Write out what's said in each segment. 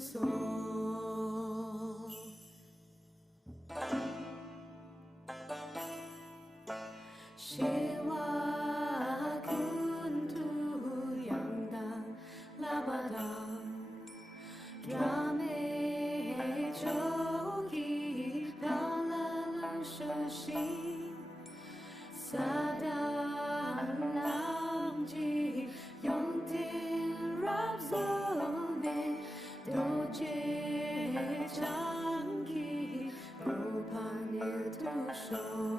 所。Shewa kuntu yang dang lama dang Rame choki dalalang shoshi Sadang lam ji yong tin rab zone Doje changi rupan itu show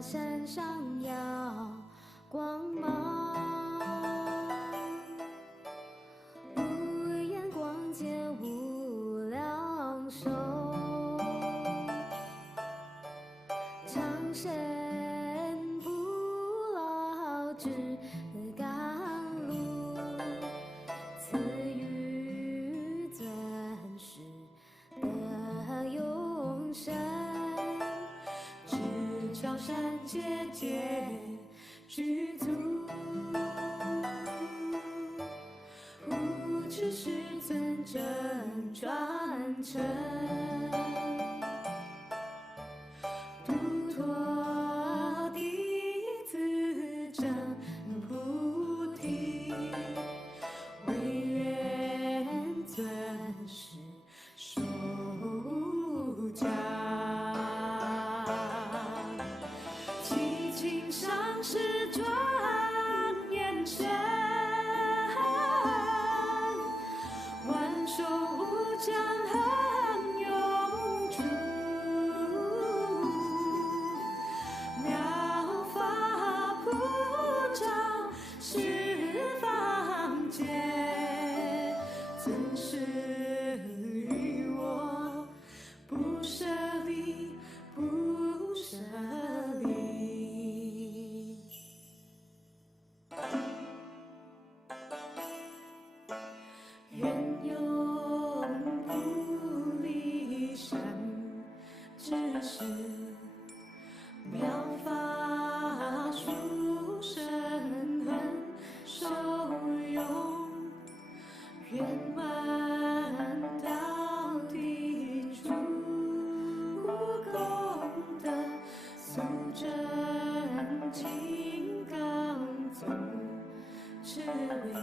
山上耀光芒，无眼光界无量寿，长生不老之甘露，赐予尊师的永生。高山节节具足，无知师尊真传承，度脱弟子证菩提，唯愿尊师授教。上师庄严身，万寿无疆恒永驻，妙法普照十方界，尊师与我不舍离，不舍离。愿永不离山之时，妙法殊胜恒受用，圆满到底诸功德，速证金刚宗智慧。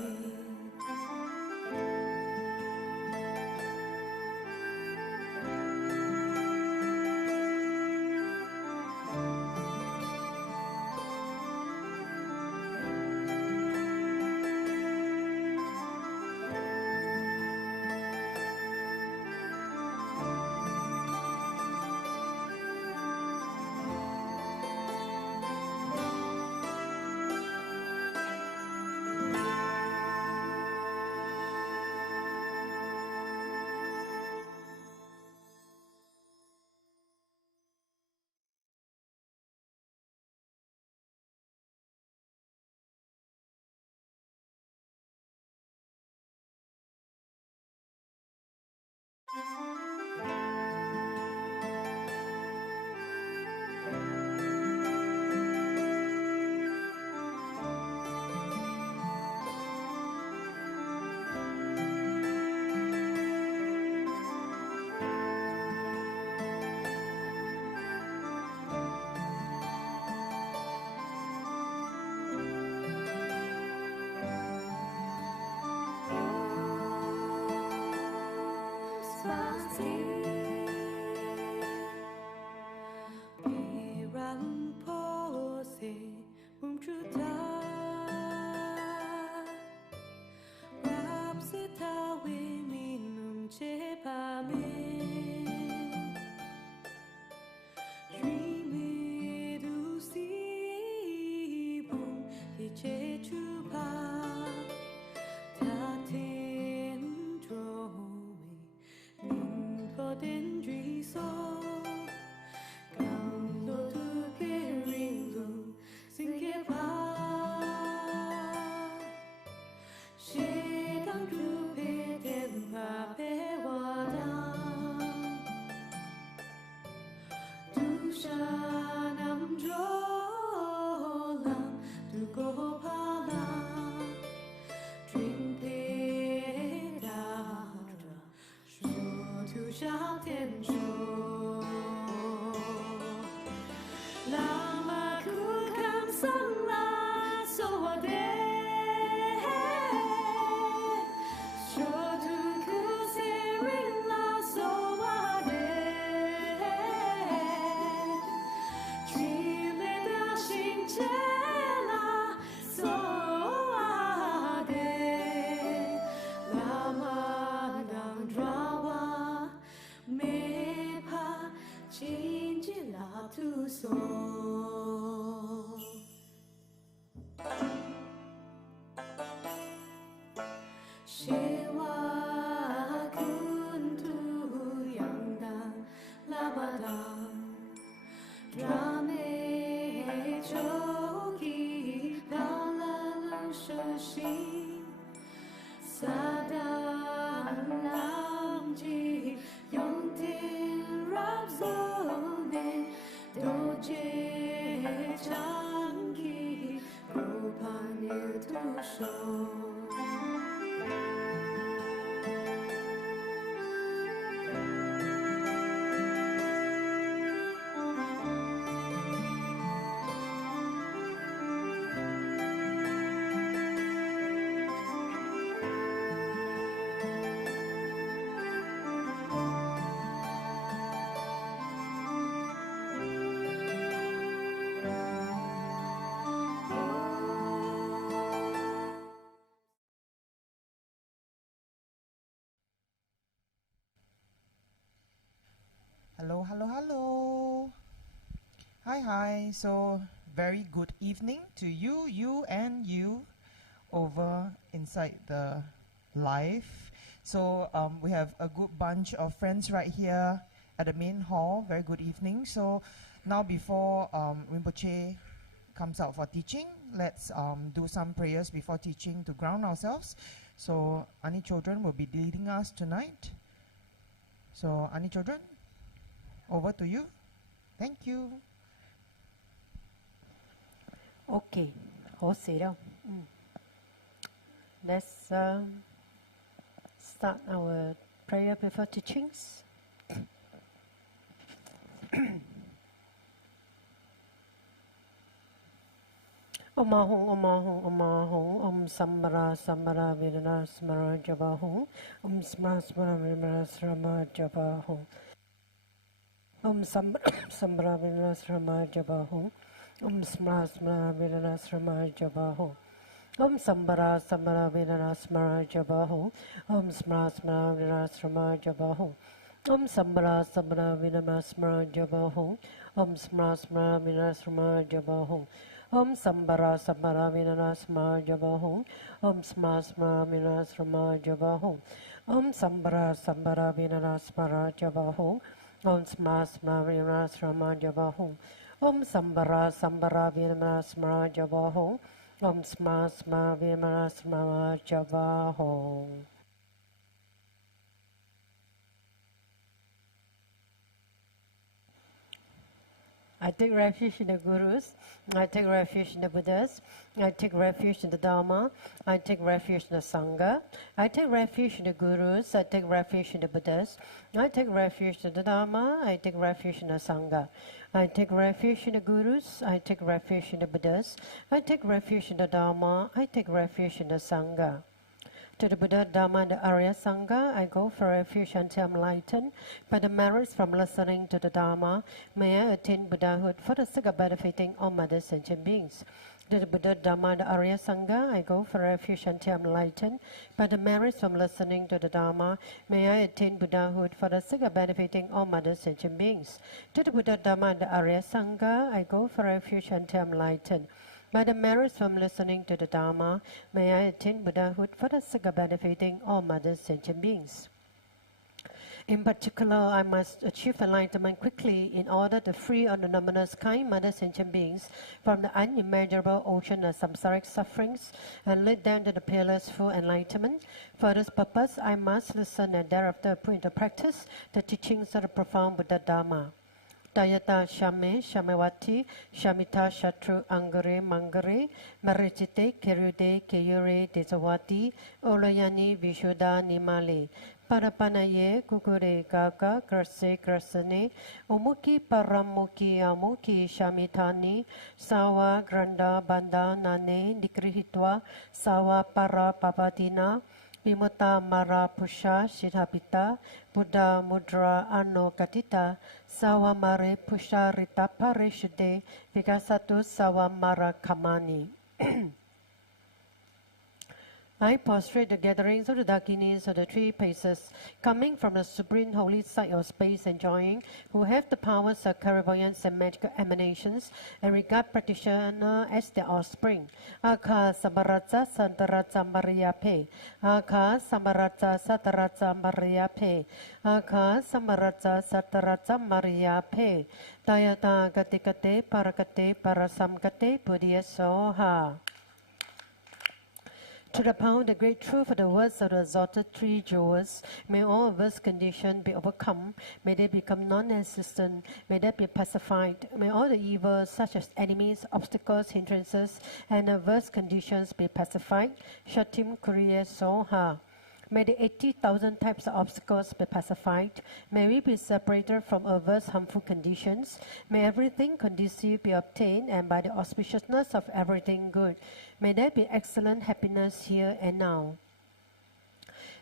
Shanam Jolam Tu Gopala Drink the Dara Shu Tu Shao Tian Shu Lama Kukam Sangla So De to soul. Shiva kuntu yangdang labadang drame choki dalalang shoshi sadang namji yongtin rabzone Doje changi gopani tu show. Hello, hello, hello. Hi. So, very good evening to you and you over inside the live. So, we have a good bunch of friends right here at the main hall. Very good evening. So, now before Rinpoche comes out for teaching, let's do some prayers before teaching to ground ourselves. So, Ani children will be leading us tonight. So, Ani children, over to you. Thank you. Okay, let's start our prayer before teachings. Om Ahung, Om Samara Vedana Smara Jabahung, Om Smara Vedana Smara Jabahung. Om Samra Vedana Srama Jabahum. Om Smra Vedana Srama Jabahum. Om Sambara Vedana Smara Jabahum. Om Smra Vedana Srama Jabahum. Om Sambara Vedana Smara Jabahum. Om Smra Vedana Srama Jabahum. Om Sambara Vedana Smara Jabahum. Om Smra Vedana Srama Jabahum. Om Sambara Vedana Smara Jabahum. Om Smra Vedana Srama Jabahum. Om Sambara Vedana Smara Jabahum. Om Smra Vedana Srama Jabahum. I take refuge in the Gurus, I take refuge in the Buddhists, I take refuge in the Dharma, I take refuge in the Sangha, I take refuge in the Gurus, I take refuge in the Buddhists, I take refuge in the Dharma, I take refuge in the Sangha, I take refuge in the Gurus, I take refuge in the Buddhists, I take refuge in the Dharma, I take refuge in the Sangha. To the Buddha, Dharma, and the Arya Sangha, I go for refuge until I'm enlightened. By the merits from listening to the Dharma, may I attain Buddhahood for the sake of benefiting all other sentient beings. To the Buddha, Dharma, and the Arya Sangha, I go for refuge until I'm enlightened. By the merits from listening to the Dharma, may I attain Buddhahood for the sake of benefiting all other sentient beings. To the Buddha, Dharma, and the Arya Sangha, I go for refuge until I'm enlightened. By the merits from listening to the Dharma, may I attain Buddhahood for the sake of benefiting all other sentient beings. In particular, I must achieve enlightenment quickly in order to free all the numerous kind mother sentient beings from the unimmeasurable ocean of samsaric sufferings and lead them to the peerless full enlightenment. For this purpose, I must listen and thereafter put into practice the teachings of the profound Buddha Dharma. Tayata Shame, Shamewati, Shamita Shatru Angare Mangare, Marichite, Kerude, Keyure, Desawati, Oloyani, Vishuddha, Nimale. Parapanaye, Kukure, Gaga, Grase, Grasane, Omuki, Paramuki, Amuki, Shamitani, Sawa, Granda, Banda, Nane, Nikrihitwa, Sawa, Para, Pavadina, Vimutta, Mara, Pusha, Shidhapita, Buddha, Mudra, Ano, Katita, Sawa, Mare, Pusha, Rita, Parishude, Vigasatu, Sawa, Mara, Kamani. I prostrate the gatherings of the Dakinis of the 3 paces, coming from the supreme holy site of space enjoying, who have the powers of clairvoyance and magical emanations, and regard practitioner as their offspring. Akha Sambaraja Santaraja Maria Pe. Akha Sambaraja Sataraja Maria Pe. Akha Sambaraja Sataraja Maria Pe. Tayata Gatikate Parakate Parasamkate Buddhya Soha. To propound the great truth of the words of the exalted 3 jewels, may all adverse conditions be overcome, may they become non-existent, may they be pacified, may all the evils such as enemies, obstacles, hindrances, and adverse conditions be pacified. Shatim Kuriya Soha. May the 80,000 types of obstacles be pacified. May we be separated from adverse harmful conditions. May everything conducive be obtained, and by the auspiciousness of everything good, may there be excellent happiness here and now.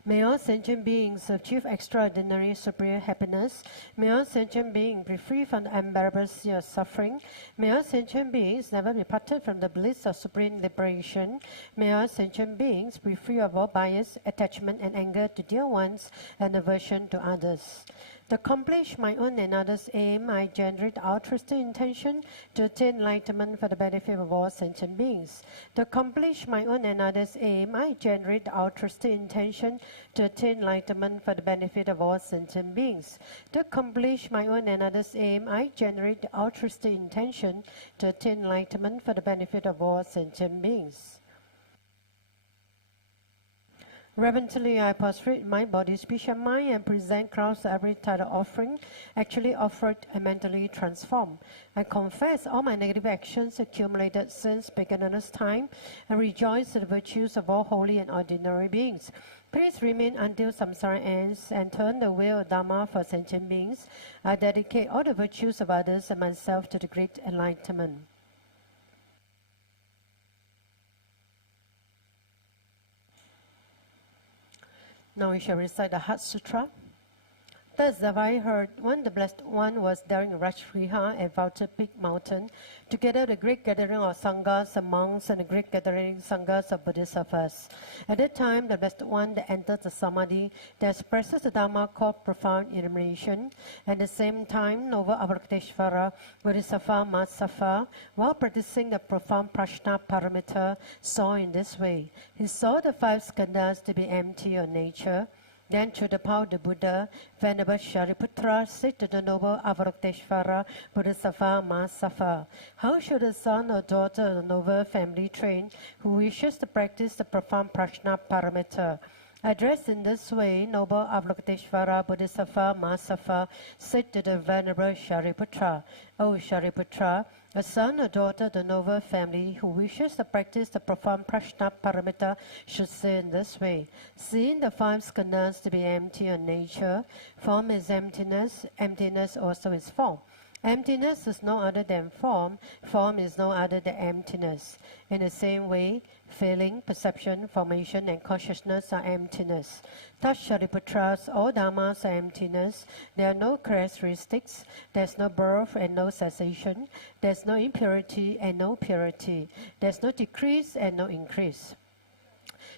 May all sentient beings achieve extraordinary superior happiness. May all sentient beings be free from the unbearable sea of suffering. May all sentient beings never be parted from the bliss of supreme liberation. May all sentient beings be free of all bias, attachment, and anger to dear ones, and aversion to others. To accomplish my own and others' aim, I generate altruistic intention to attain enlightenment for the benefit of all sentient beings. To accomplish my own and others' aim, I generate altruistic intention to attain enlightenment for the benefit of all sentient beings. To accomplish my own and others' aim, I generate altruistic intention to attain enlightenment for the benefit of all sentient beings. Reverently, I prostrate my body, speech, and mind, and present crowns every title offering, actually offered and mentally transformed. I confess all my negative actions accumulated since beginner's time, and rejoice in the virtues of all holy and ordinary beings. Please remain until samsara ends, and turn the wheel of Dharma for sentient beings. I dedicate all the virtues of others and myself to the great enlightenment. Now we shall recite the Heart Sutra. Thus have I heard, when the Blessed One was there in Rajgriha at Vulture Peak Mountain, together with the great gathering of Sanghas and monks and the great gathering Sanghas of Bodhisattvas. At that time, the Blessed One that entered the Samadhi that expresses the Dharma called profound illumination. At the same time, Noble Avalokiteshvara, Bodhisattva Mahasattva, while practicing the profound Prajna Paramita, saw in this way. He saw the 5 skandhas to be empty of nature. Then, through the power of the Buddha, Venerable Shariputra said to the Noble Avalokiteshvara Bodhisattva Mahasattva, how should a son or daughter of the noble family train who wishes to practice the profound Prajna Paramita? Addressed in this way, Noble Avalokiteshvara Bodhisattva Mahasattva said to the Venerable Shariputra, O Shariputra, a son or daughter of the noble family who wishes to practice the profound Prajna Paramita should say in this way, seeing the 5 skandhas to be empty of nature, form is emptiness, emptiness also is form. Emptiness is no other than form, form is no other than emptiness. In the same way, feeling, perception, formation, and consciousness are emptiness. Thus, Shariputras, all dharmas are emptiness. There are no characteristics, there is no birth and no cessation, there is no impurity and no purity, there is no decrease and no increase.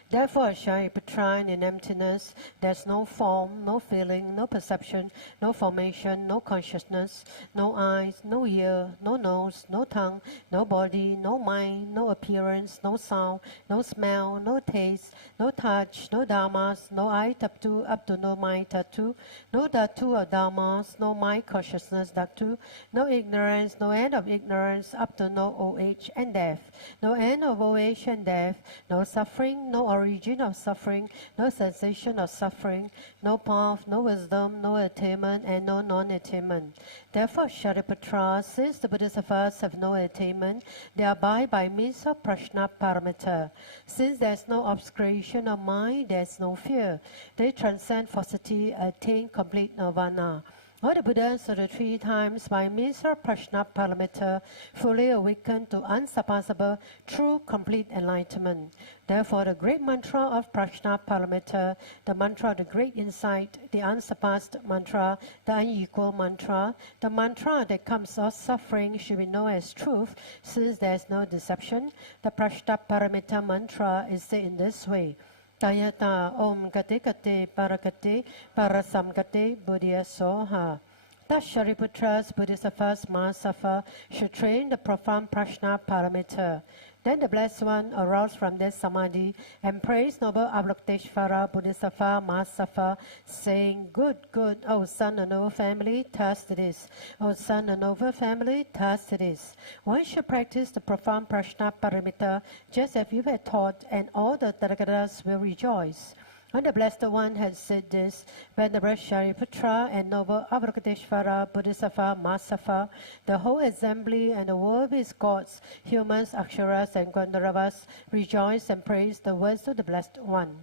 Therefore, Shariputra, in emptiness, there is no form, no feeling, no perception, no formation, no consciousness, no eyes, no ear, no nose, no tongue, no body, no mind, no appearance, no sound, no smell, no taste, no touch, no dharmas, no eye tattoo up to no mind tattoo, no tattoo of dharmas, no mind consciousness tattoo, no ignorance, no end of ignorance up to no old age and death, no end of old age and death, no suffering, no origin of suffering, no cessation of suffering, no path, no wisdom, no attainment, and no non-attainment. Therefore, Shariputra, since the Bodhisattvas have no attainment, they abide by means of prajna paramita. Since there is no obscuration of mind, there is no fear. They transcend falsity, attain complete nirvana. All the Buddhas of the 3 times by means of prajna paramita fully awakened to unsurpassable, true, complete enlightenment. Therefore, the great mantra of prajna paramita, the mantra of the great insight, the unsurpassed mantra, the unequal mantra, the mantra that comes of suffering should be known as truth, since there is no deception. The prajna paramita mantra is said in this way. Tayata Om Gate Gate Parakate Parasam Gate Buddhya Soha. Thus Shariputra's Bodhisattvas Mahasattva should train the profound prajna paramita. Then the Blessed One aroused from their samadhi and praised noble Avalokiteshvara Bodhisattva Mahasattva, saying, Good, good, O son and noble family, task it is. O son and noble family, task it is. One should practice the profound prajna paramita just as you were taught, and all the Tathagatas will rejoice. When the Blessed One had said this, Venerable Shariputra and noble Avalokiteshvara Bodhisattva Mahasattva, the whole assembly and the world with its gods, humans, aksharas, and Gandharvas rejoiced and praised the words of the Blessed One.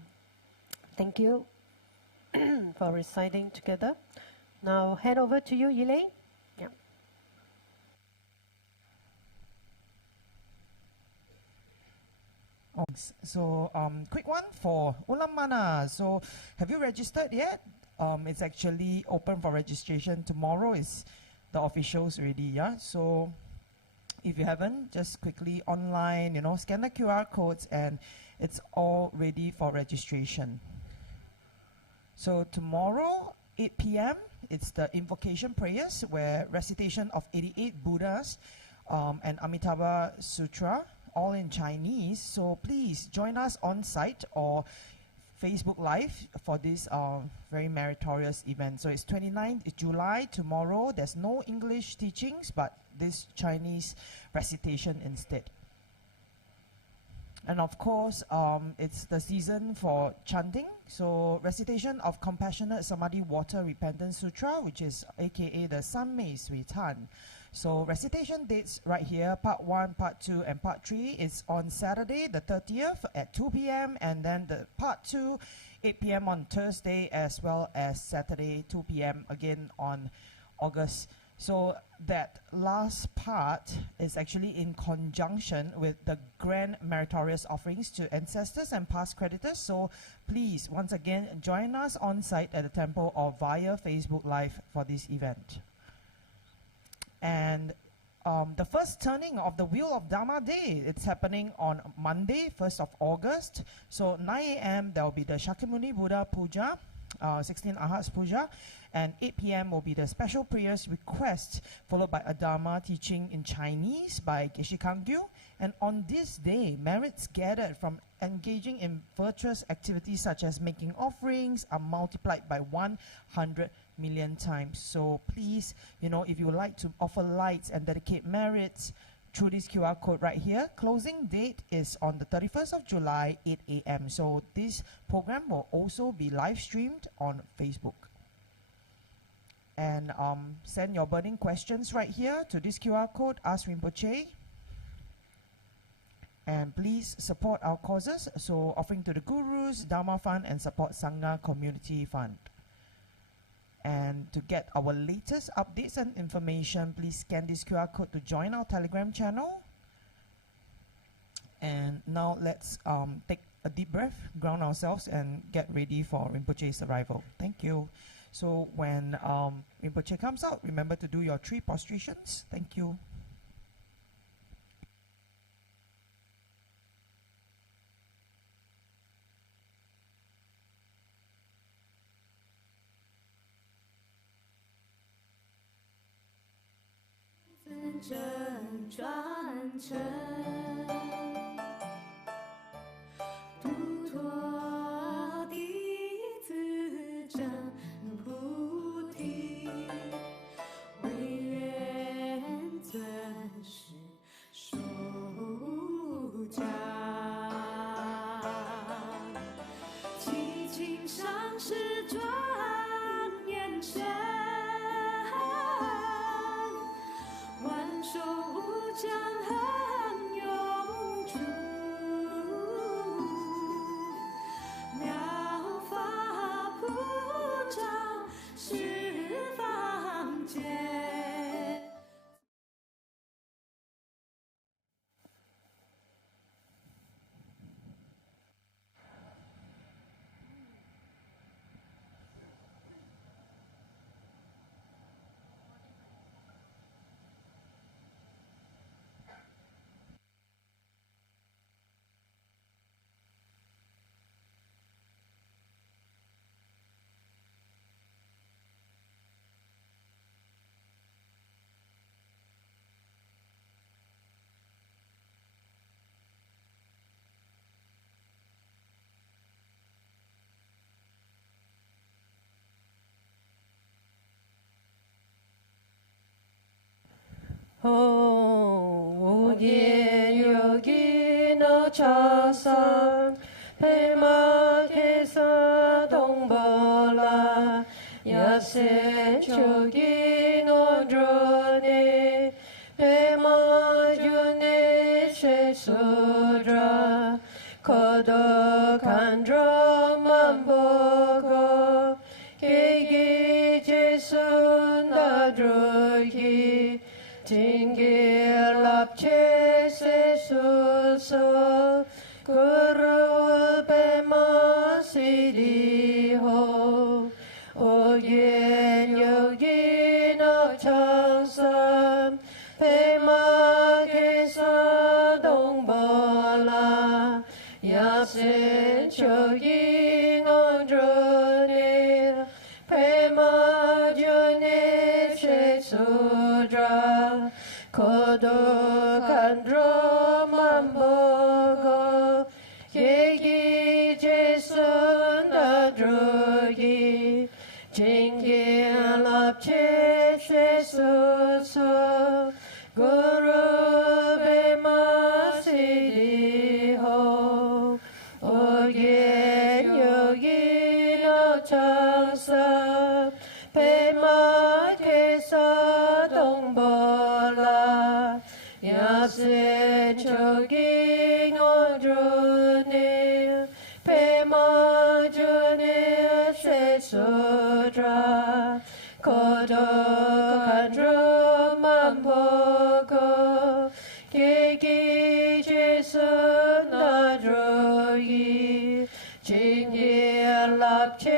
Thank you for reciting together. Now hand over to you, Elaine. Yeah. So, quick one for Ulam Mana. So, have you registered yet? It's actually open for registration. Tomorrow is the officials ready, yeah? So, if you haven't, just quickly online, scan the QR codes and it's all ready for registration. So, tomorrow, 8 p.m., it's the invocation prayers where recitation of 88 Buddhas and Amitabha Sutra, all in Chinese. So please join us on site or Facebook Live for this very meritorious event. So it's 29th July, tomorrow. There's no English teachings, but this Chinese recitation instead. And of course, it's the season for chanting. So recitation of Compassionate Samadhi Water Repentance Sutra, which is aka the San Mei Sui Tan. So recitation dates right here, part 1, part 2, and part 3 is on Saturday the 30th at 2 p.m. and then the part 2, 8 p.m. on Thursday, as well as Saturday, 2 p.m. again on August. So that last part is actually in conjunction with the grand meritorious offerings to ancestors and past creditors. So please, once again, join us on site at the temple or via Facebook Live for this event. And the first turning of the Wheel of Dharma Day, it's happening on Monday, 1st of August. So 9 a.m. there will be the Shakyamuni Buddha Puja, 16 Ahats Puja, and 8 p.m. will be the special prayers request, followed by a Dharma teaching in Chinese by Geshe Kangyu. And on this day, merits gathered from engaging in virtuous activities such as making offerings are multiplied by 100 million times. So please, if you would like to offer lights and dedicate merits through this QR code right here, closing date is on the 31st of July, 8 a.m. So this program will also be live streamed on Facebook. And send your burning questions right here to this QR code, Ask Rinpoche. And please support our causes, so offering to the Gurus, Dharma Fund, and support Sangha Community Fund. And to get our latest updates and information, please scan this QR code to join our Telegram channel. And now let's take a deep breath, ground ourselves, and get ready for Rinpoche's arrival. Thank you. So when Rinpoche comes out, remember to do your 3 prostrations. Thank you. 江河永驻，妙法普照十方界。오기 여기너 차선 해막해서 동벌라 야세 초기 논조니 해마주네 세수라 거덕한 점만 보고 계기제선 다들기 징길랍체 세수소 구루베마시리호 오겐 여기너 청선 배막에서 동벌라 야센 초기 논조니 배마주네 세수라 거덕한 점만 보고 계기제선 다들기 징길랍체 세수소 구루베마시리호 오겐 여기너 청선 배막에서 동벌라 야세 초기 논주니 배마주니 세수라 거덕한 점만 보고 계기제선 나르기 징길랍체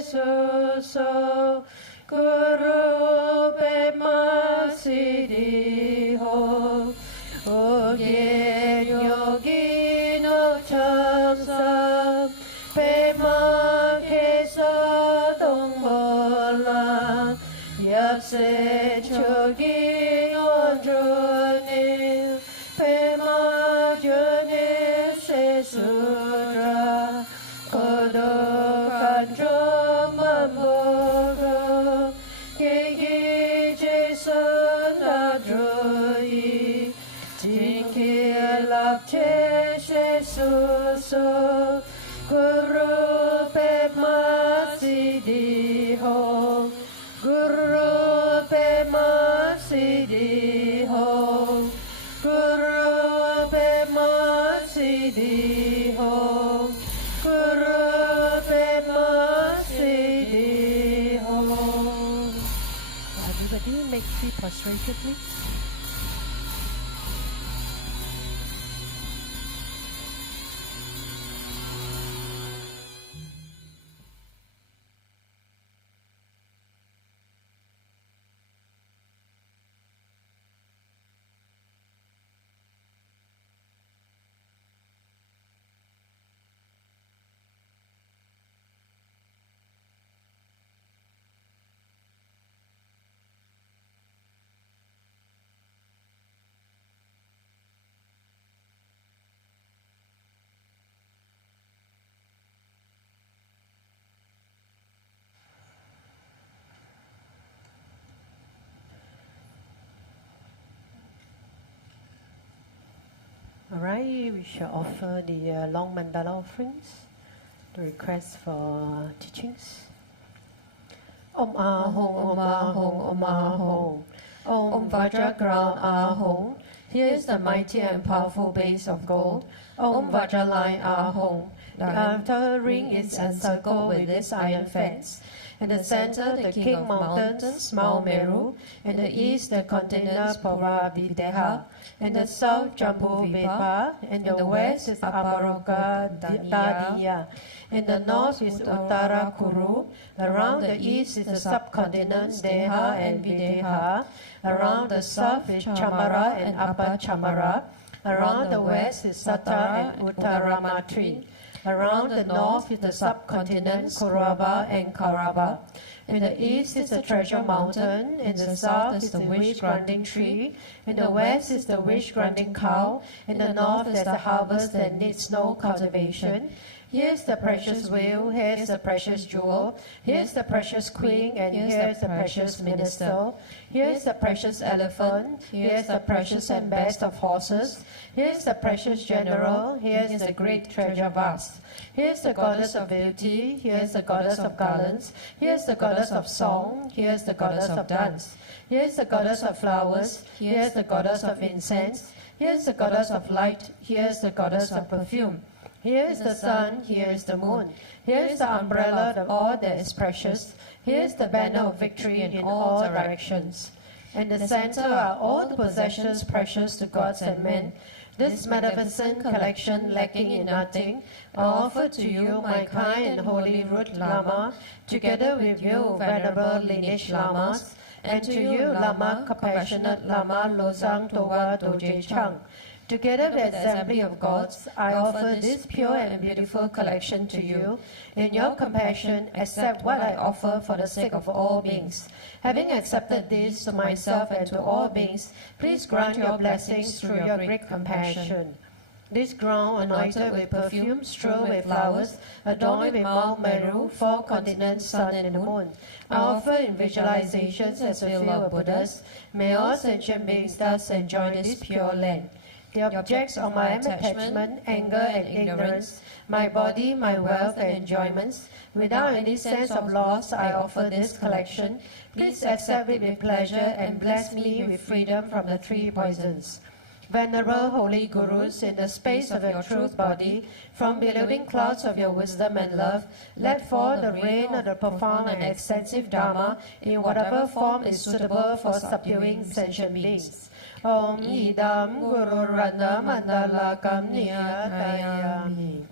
세수소 구루베마시리호 오겐 여기너 청선 배막에서 동벌라 야세 초기 온주니 배마주니 세수라 거덕한 점만 보고 계기제선 나주이 징길랍체 세수소 구루베마시리호 구루베마시리호 구루베마시리호 구루베마시리호. Everybody make feet prostrated, please. Alright, we shall offer the long mandala offerings, the request for teachings. Om Ahong, Om Ahong, Om Ahong. Om Vajra ground Ahong. Here is the mighty and powerful base of gold. Om Vajra line Ahong. The outer ring is encircled with this iron fence. In the center, the king of mountains, Mount Meru. In the east, the continent Puravideha. In the south, Jambudvipa. In the west is Aparoga Dadiya. In the north is Uttara Kuru. Around the east is the subcontinents Deha and Videha. Around the south is Chamara and Upper Chamara. Around the west is Sata and Uttaramatri. Around the north is the subcontinents Kurava and Karava. In the east is the treasure mountain. In the south is the wish-granting tree. In the west is the wish-granting cow. In the north is the harvest that needs no cultivation. Here's the precious wheel, here's the precious jewel, here's the precious queen, and here's the precious minister. Here's the precious elephant, here's the precious and best of horses. Here's the precious general, here's the great treasure vast. Here's the goddess of beauty, here's the goddess of garlands, here's the goddess of song, here's the goddess of dance. Here's the goddess of flowers, here's the goddess of incense, here's the goddess of light, here's the goddess of perfume. Here is the sun, here is the moon. Here is the umbrella of all that is precious. Here is the banner of victory in all directions. In the center are all the possessions precious to gods and men. This magnificent collection, lacking in nothing, I offer to you, my kind and holy root Lama, together with you, venerable lineage Lamas, and to you, Lama, compassionate Lama Losang Towa Doje Chang. Together with the assembly of gods, I offer this pure and beautiful collection to you. In your compassion, accept what I offer for the sake of all beings. Having accepted this to myself and to all beings, please grant your blessings through your great compassion. This ground, anointed with perfume, strewn with flowers, adorned with Mount Meru, four continents, sun and moon, I offer in visualizations as a field of Buddhas. May all sentient beings thus enjoy this pure land. The objects of my attachment, anger and ignorance, my body, my wealth and enjoyments, without any sense of loss, I offer this collection. Please accept it with pleasure and bless me with freedom from the three poisons. Venerable holy gurus, in the space of your truth body, from billowing clouds of your wisdom and love, let fall the rain of the profound and extensive Dharma in whatever form is suitable for subduing sentient beings. Om Idam Guru Rana Mandala Kamniyatayami.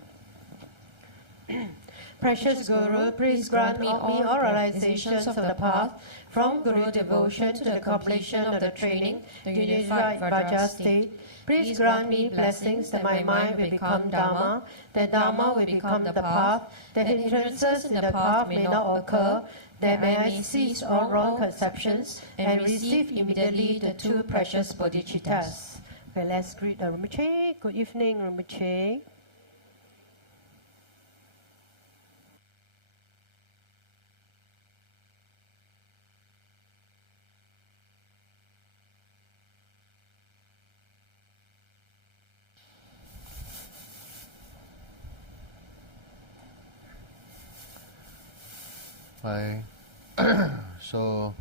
Precious Guru, please grant me all realizations of the path, from Guru devotion to the completion of the training, the unified Vajra state. Please grant me blessings that my mind will become Dharma, that Dharma will become the path, that hindrances in the path may not occur, that may I cease all wrong conceptions and receive immediately the two precious Bodhicittas. Okay, let's greet the Rinpoche. Good evening, Rinpoche. Hi. So,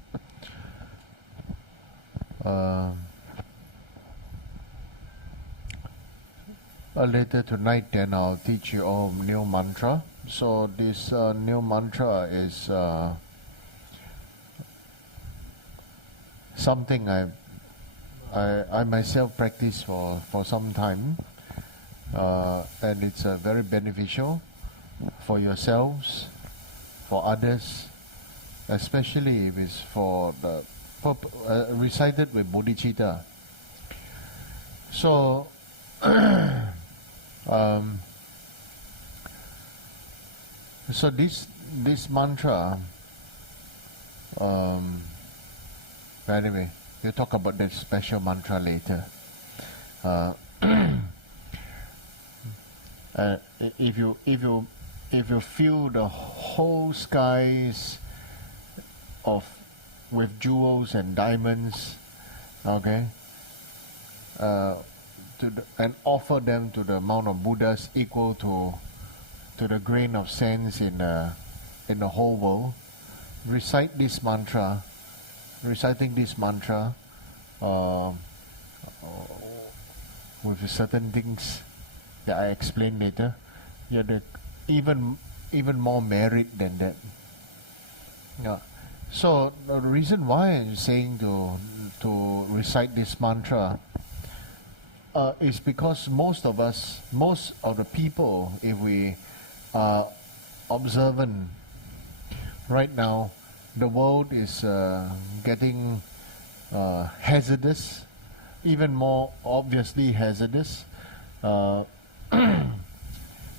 later tonight, then I'll teach you all new mantra. So this new mantra is something I myself practice for some time, and it's very beneficial for yourselves, for others, especially if it's for the recited with Bodhicitta. So, so this mantra. Anyway, we'll talk about that special mantra later. If you feel the whole skies with jewels and diamonds, okay, and offer them to the amount of Buddhas equal to the grain of sands in the whole world, recite this mantra. Reciting this mantra uh, with certain things that I explain later, you're the even more merit than that. Yeah. So the reason why I'm saying to recite this mantra is because most of the people, if we are observant right now, the world is getting hazardous, even more obviously hazardous.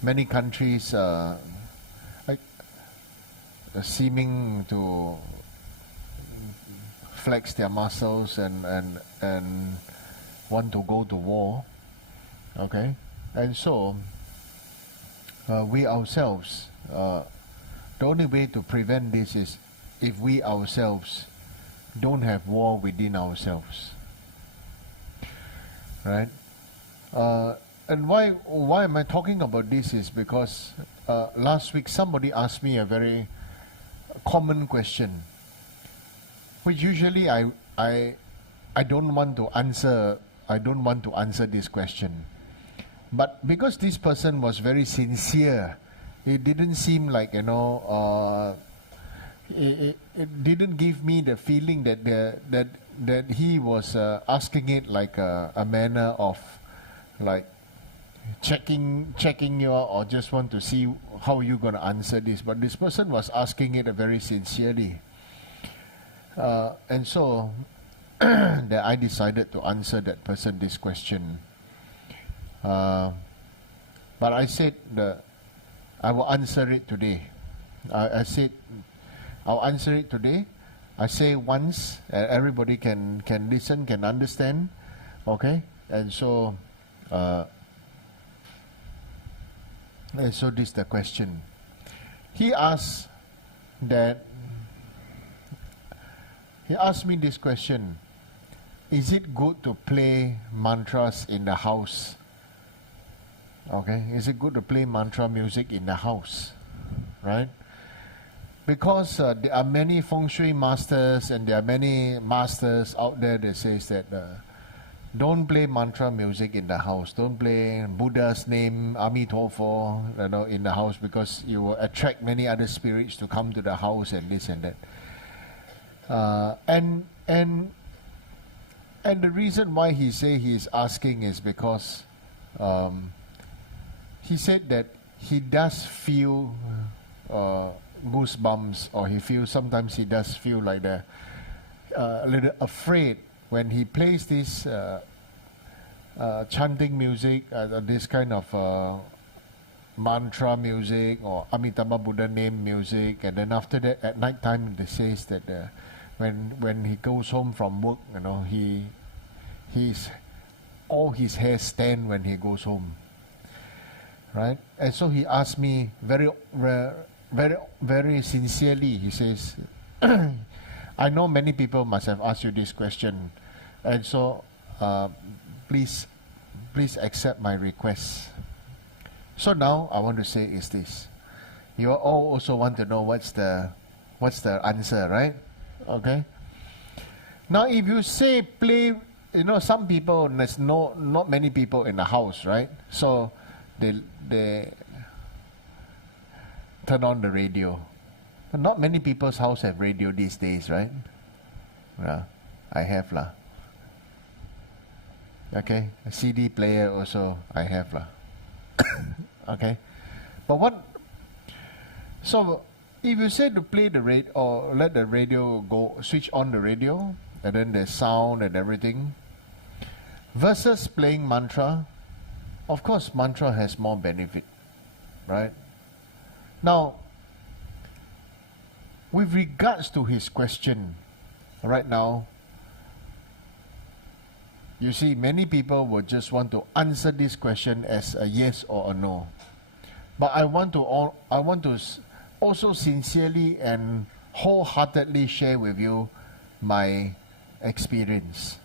Many countries seeming to flex their muscles and want to go to war. Okay, and so we ourselves, the only way to prevent this is if we ourselves don't have war within ourselves, right? And why am I talking about this is because last week somebody asked me a very common question, which usually I don't want to answer. I don't want to answer this question, but because this person was very sincere, it didn't seem like it didn't give me the feeling that he was asking it like a manner of like checking you out or just want to see how you're going to answer this. But this person was asking it very sincerely, and so that I decided to answer that person this question. But I said that I will answer it today. I said I'll answer it today. I say once, everybody can listen, can understand. Okay, and so this is the question. He asked me this question: is it good to play mantras in the house? Okay, is it good to play mantra music in the house? Right? Because there are many Feng Shui masters and there are many masters out there that says that don't play mantra music in the house. Don't play Buddha's name, Amitofo, in the house, because you will attract many other spirits to come to the house and this and that. And the reason why he is asking is because he said that he does feel goosebumps, or sometimes he does feel like a little afraid when he plays this chanting music, this kind of mantra music or Amitabha Buddha name music, and then after that at night time they says that when he goes home from work, he's all his hair stand when he goes home, right? And so he asked me very sincerely, he says, I know many people must have asked you this question, and so please accept my request. So now I want to say is this: you all also want to know what's the answer, right? Okay. Now if you say play, some people, there's not many people in the house, right? So they turn on the radio. But not many people's house have radio these days, right? Yeah, I have lah. Okay, a CD player also I have lah. Okay, but so if you say to play the radio or let the radio go, switch on the radio, and then there's sound and everything, versus playing mantra, of course mantra has more benefit, right? Now, with regards to his question, right now, you see, many people would just want to answer this question as a yes or a no. But I want to also sincerely and wholeheartedly share with you my experience.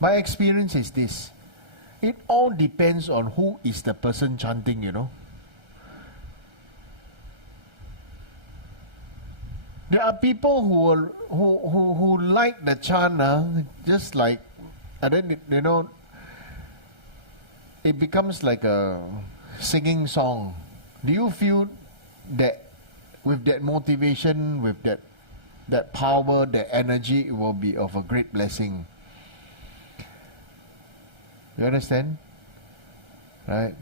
My experience is this: it all depends on who is the person chanting, There are people who like the chant, just like, and then it becomes like a singing song. Do you feel that with that motivation, with that power, that energy, it will be of a great blessing? You understand? Right?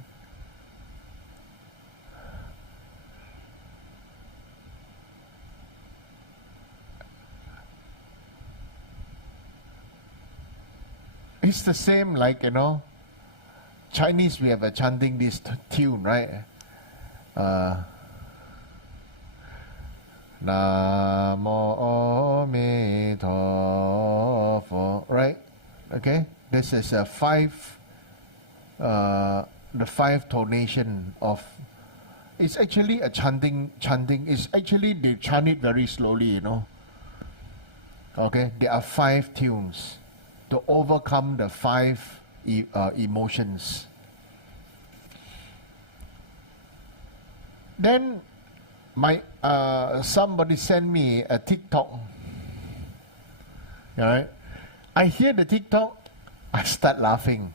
It's the same like, Chinese, we have a chanting this tune, right? Namo Mi Tho Pho, right? Okay? This is the 5 tonation of. It's actually a chanting. It's actually they chant it very slowly, Okay? There are 5 tunes to overcome the 5 emotions. Then somebody sent me a TikTok. Alright? I hear the TikTok, I start laughing.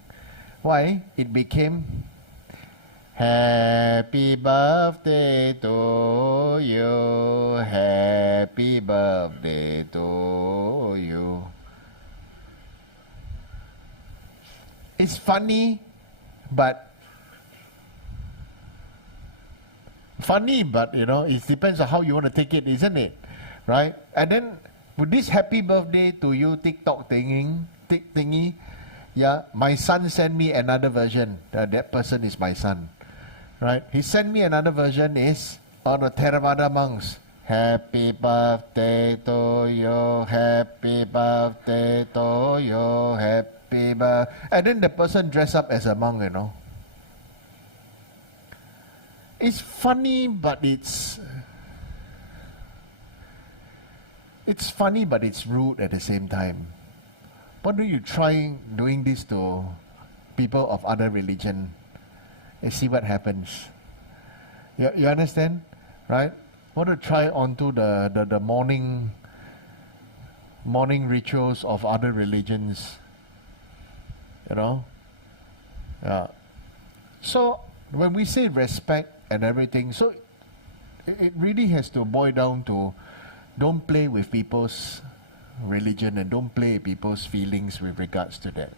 Why? It became Happy birthday to you, happy birthday to you. It's funny, but it depends on how you want to take it, isn't it? Right? And then with this happy birthday to you TikTok thingy, yeah, my son sent me another version. That person is my son. Right? He sent me another version is on the Theravada monks. Happy birthday to you, happy birthday to you, happy birthday. And then the person dressed up as a monk, It's funny, but it's funny, but it's rude at the same time. Why don't you try doing this to people of other religion and see what happens? You understand? Right? Want to try onto the morning rituals of other religions. Yeah. So when we say respect and everything, so it really has to boil down to don't play with people's religion and don't play people's feelings with regards to that.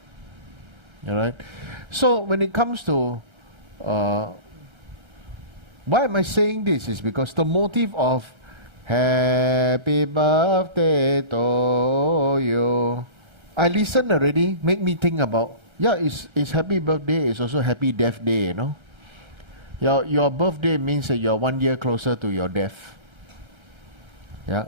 Alright? So when it comes to why am I saying this is because the motive of happy birthday to you, I listened already, make me think about, it's happy birthday, it's also happy death day, Your birthday means that you're 1 year closer to your death. Yeah.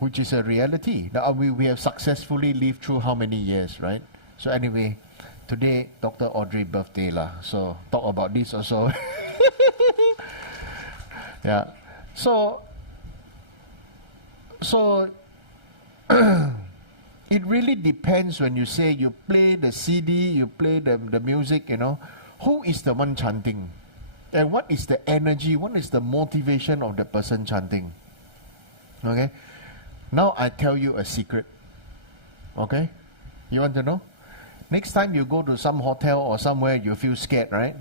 Which is a reality. Now, we have successfully lived through how many years, right? So anyway, today, Dr. Audrey birthday lah. So talk about this also. Yeah. So it really depends when you say you play the CD, you play the music, who is the one chanting? And what is the energy, what is the motivation of the person chanting? Okay? Now I tell you a secret. Okay? You want to know? Next time you go to some hotel or somewhere you feel scared, right?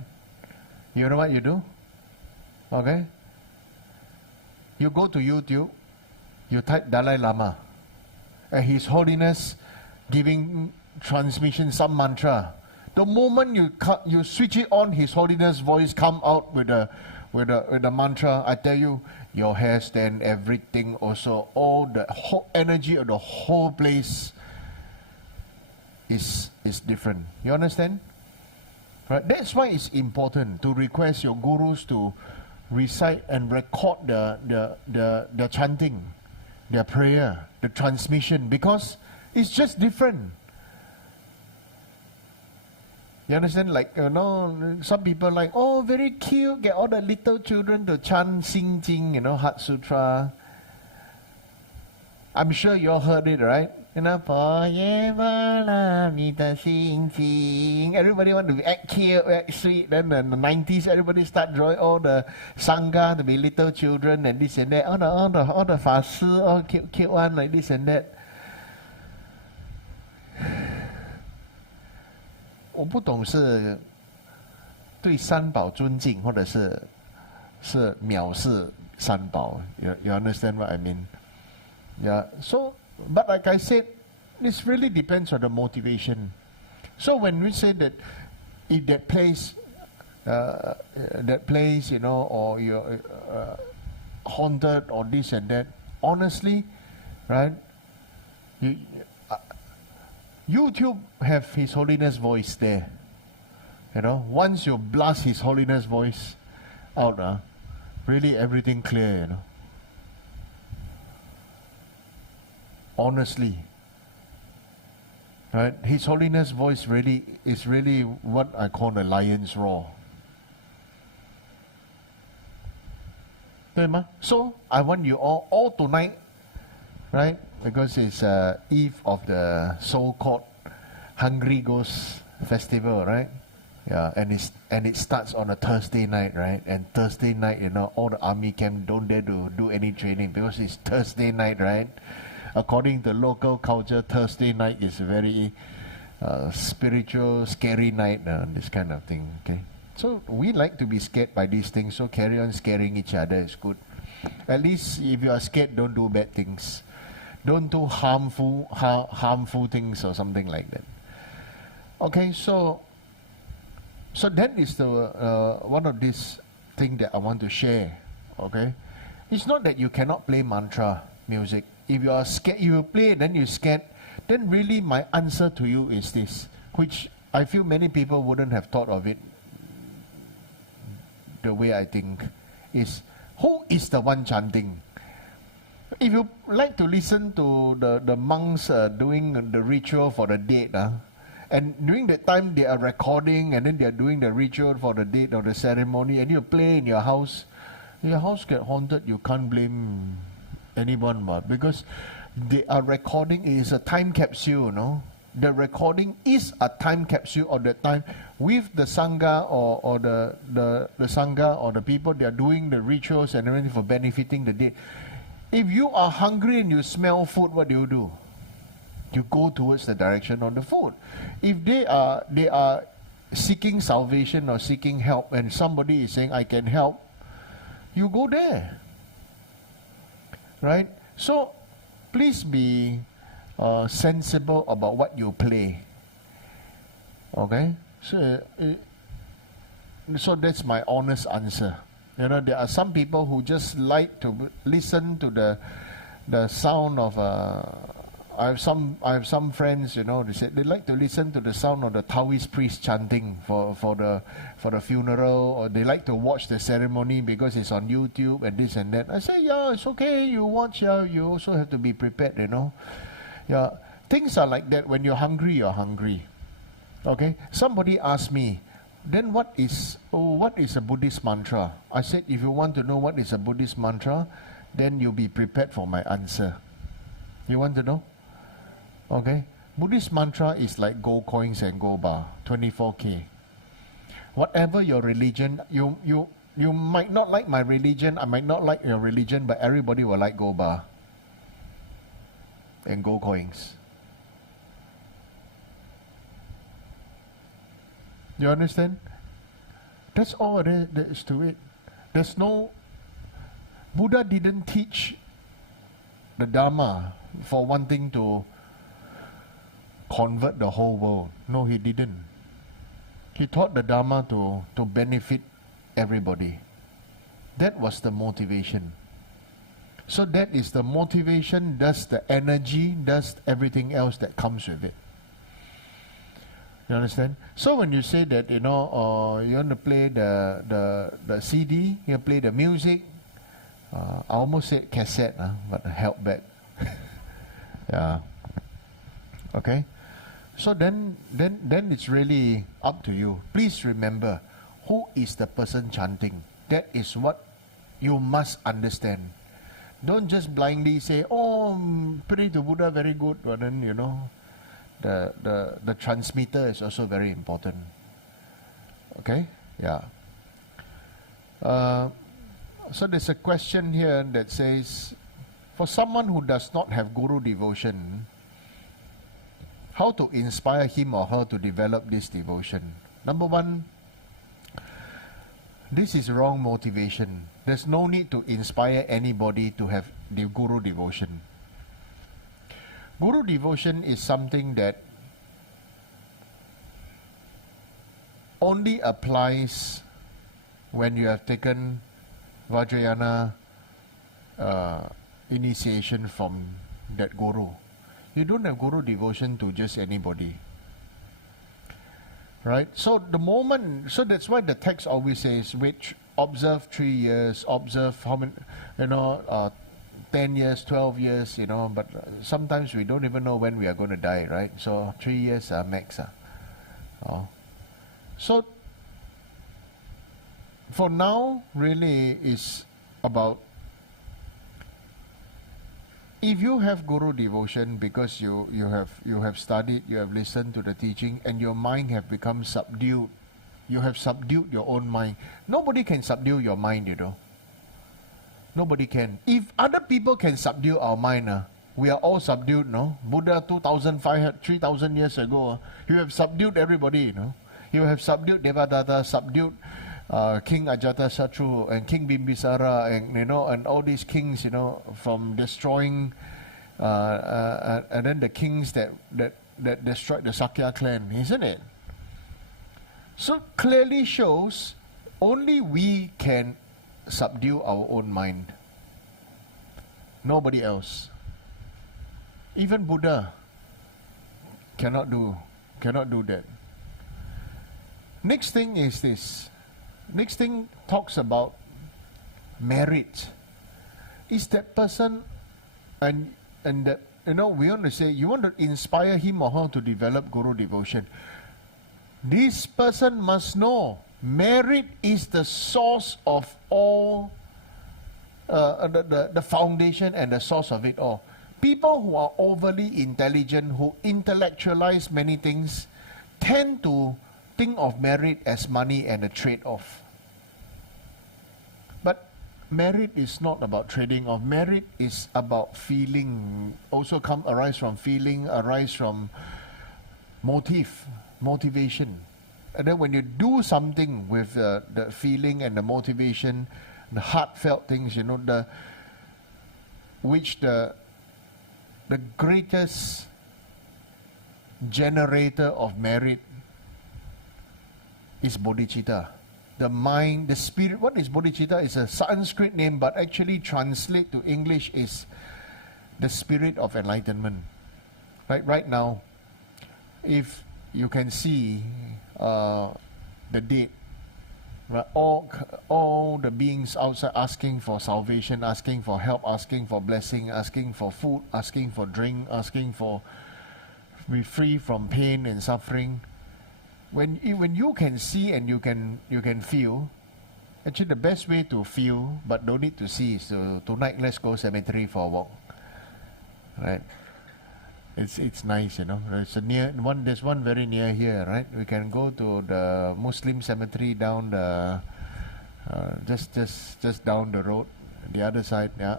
You know what you do? Okay? You go to YouTube, you type Dalai Lama, and His Holiness giving transmission some mantra. The moment you switch it on, His Holiness voice come out with the mantra. I tell you, your hair stand, everything also, all the whole energy of the whole place is different. You understand? Right? That's why it's important to request your gurus to recite and record the chanting, their prayer, the transmission, because it's just different. You understand? Like, some people like, oh, very cute, get all the little children to chant Sing Jing, Heart Sutra. I'm sure you all heard it, right? You know, everybody want to act cute, act sweet. Then in the 90s, everybody start drawing all the Sangha to be little children and this and that. All the 法师, all cute one like this and that. 我不懂是对三宝尊敬，或者是藐视三宝。You understand what I mean? Yeah. So, but like I said, this really depends on the motivation. So when we say that if that place, you know, or you're haunted or this and that, honestly, right? YouTube have His Holiness voice there. You know, once you blast His Holiness voice out, really everything clear, you know. Honestly, right? His Holiness voice really is really what I call the lion's roar. 对吗? So I want you all tonight, right? Because it's eve of the so-called Hungry Ghost Festival, right? Yeah, and it starts on a Thursday night, right? And Thursday night, you know, all the army camp don't dare to do any training because it's Thursday night, right? According to local culture, Thursday night is a very spiritual, scary night, this kind of thing, okay? So we like to be scared by these things, so carry on scaring each other is good. At least if you are scared, don't do bad things. Don't do harmful things or something like that. Okay, so that is the one of these things that I want to share, okay? It's not that you cannot play mantra music. If you are scared, if you play then you're scared, then really my answer to you is this, which I feel many people wouldn't have thought of it the way I think, is who is the one chanting? If you like to listen to the monks doing the ritual for the date, and during that time they are recording and then they are doing the ritual for the date or the ceremony, and you play in your house get haunted, you can't blame anyone, because they are recording. It is a time capsule, you know. The recording is a time capsule of that time with the Sangha or the Sangha or the people they are doing the rituals and everything for benefiting the date. If you are hungry and you smell food, what do? You go towards the direction of the food. If they are seeking salvation or seeking help and somebody is saying, I can help, you go there. Right? So, please be sensible about what you play. Okay? So that's my honest answer. You know, there are some people who just like to listen to the sound of I have some friends, you know, they say they like to listen to the sound of the Taoist priest chanting for the funeral, or they like to watch the ceremony because it's on YouTube and this and that. I say, yeah, it's okay, you watch, yeah, you also have to be prepared, you know. Yeah, things are like that. When you're hungry, you're hungry. Okay? Somebody asked me, then what is a Buddhist mantra? I said, if you want to know what is a Buddhist mantra, then you'll be prepared for my answer. You want to know? Okay? Buddhist mantra is like gold coins and gold bar, 24K. Whatever your religion, you might not like my religion, I might not like your religion, but everybody will like gold bar and gold coins. You understand? That's all there is to it. There's no... Buddha didn't teach the Dharma for wanting to convert the whole world. No, he didn't. He taught the Dharma to benefit everybody. That was the motivation. So that is the motivation, that's the energy, that's everything else that comes with it. You understand? So when you say that, you know, you want to play the CD, you play the music, I almost said cassette, but held back. Yeah. Okay? So then it's really up to you. Please remember, who is the person chanting? That is what you must understand. Don't just blindly say, oh, pray to Buddha, very good, but then, the transmitter is also very important. Okay? Yeah. So there's a question here that says, for someone who does not have guru devotion, how to inspire him or her to develop this devotion? Number one, this is wrong motivation. There's no need to inspire anybody to have the guru devotion. Guru devotion is something that only applies when you have taken Vajrayana initiation from that guru. You don't have guru devotion to just anybody. Right? So that's why the text always says, which observe 3 years, observe how many, 10 years, 12 years, but sometimes we don't even know when we are going to die, right? So 3 years max. So for now, really is about, if you have guru devotion because you have studied, you have listened to the teaching, and your mind have become subdued, you have subdued your own mind. Nobody can subdue your mind, Nobody can. If other people can subdue our mind, we are all subdued, no? Buddha 3,000 years ago, you have subdued everybody, You have subdued Devadatta, subdued King Ajatasattu and King Bimbisara, and all these kings, from destroying, and then the kings that destroyed the Sakya clan, isn't it? So clearly shows only we can subdue our own mind. Nobody else. Even Buddha cannot do that. Next thing is this. Next thing talks about merit. Is that person, and that, we want to say, you want to inspire him or her to develop guru devotion. This person must know merit is the source of all, the foundation and the source of it all. People who are overly intelligent, who intellectualize many things, tend to think of merit as money and a trade-off. But merit is not about trading off. Merit is about feeling, also arise from feeling, arise from motivation. And then when you do something with the feeling and the motivation, the heartfelt things, the greatest generator of merit is Bodhicitta. The mind, the spirit. What is Bodhicitta? It's a Sanskrit name, but actually translate to English is the spirit of enlightenment. Right now, if you can see the date, right? All the beings outside asking for salvation, asking for help, asking for blessing, asking for food, asking for drink, asking for be free from pain and suffering. When you can see and you can feel, actually the best way to feel but don't need to see is tonight let's go cemetery for a walk. Right? It's nice, there's one very near here, right? We can go to the Muslim cemetery down the just down the road, the other side, yeah.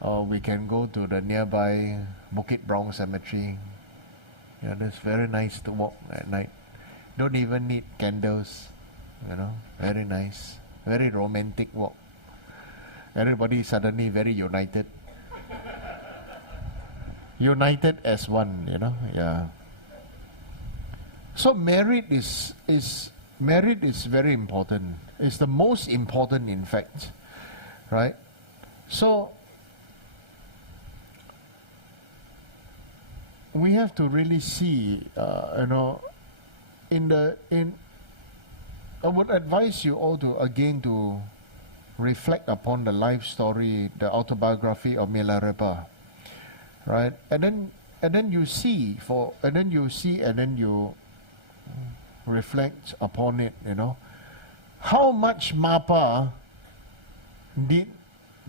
Or we can go to the nearby Bukit Brown Cemetery. Yeah, that's very nice to walk at night. Don't even need candles, very nice, very romantic walk. Everybody suddenly very united. United as one, yeah. So merit is very important. It's the most important, in fact, right? So we have to really see, I would advise you all to reflect upon the life story, the autobiography of Milarepa, right? And then you see, and then you reflect upon it, How much Mapa did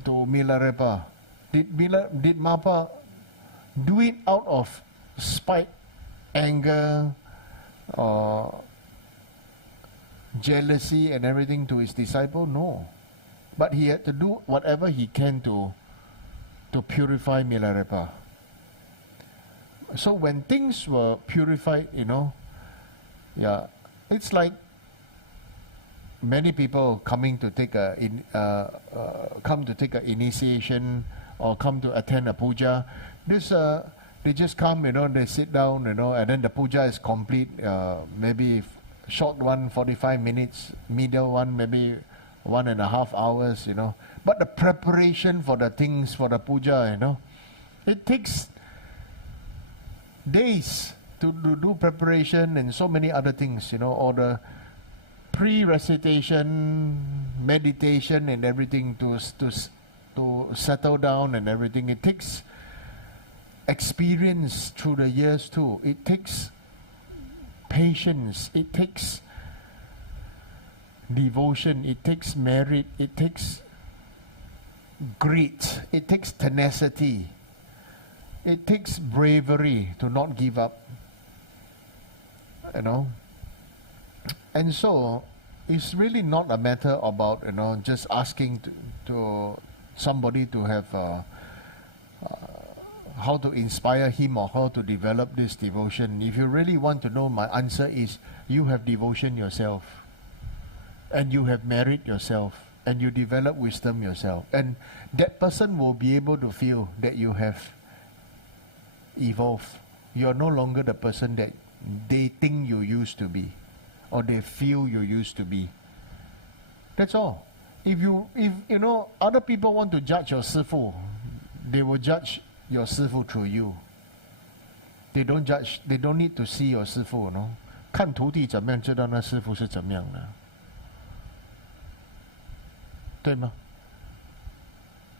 to Milarepa? Did Mapa do it out of spite, anger, or jealousy and everything to his disciple? No. But he had to do whatever he can to purify Milarepa. So when things were purified, it's like many people coming to take come to take an initiation or come to attend a puja. They just come, they sit down, and then the puja is complete. Maybe short one, 45 minutes, middle one, maybe 1.5 hours, But the preparation for the things for the puja, it takes days to do preparation and so many other things, or the pre-recitation, meditation and everything to settle down and everything. It takes experience through the years too. It takes patience. It takes devotion. It takes merit. It takes grit. It takes tenacity. It takes bravery to not give up. And so it's really not a matter about just asking to somebody to have how to inspire him or her to develop this devotion. If you really want to know, my answer is you have devotion yourself, and you have merit yourself, and you develop wisdom yourself, and that person will be able to feel that you have evolved. You are no longer the person that they think you used to be, or they feel you used to be. That's all. If other people want to judge your sifu, they will judge your sifu through you. They don't judge. They don't need to see your sifu. 看徒弟怎么样，知道那师父是怎么样的，对吗？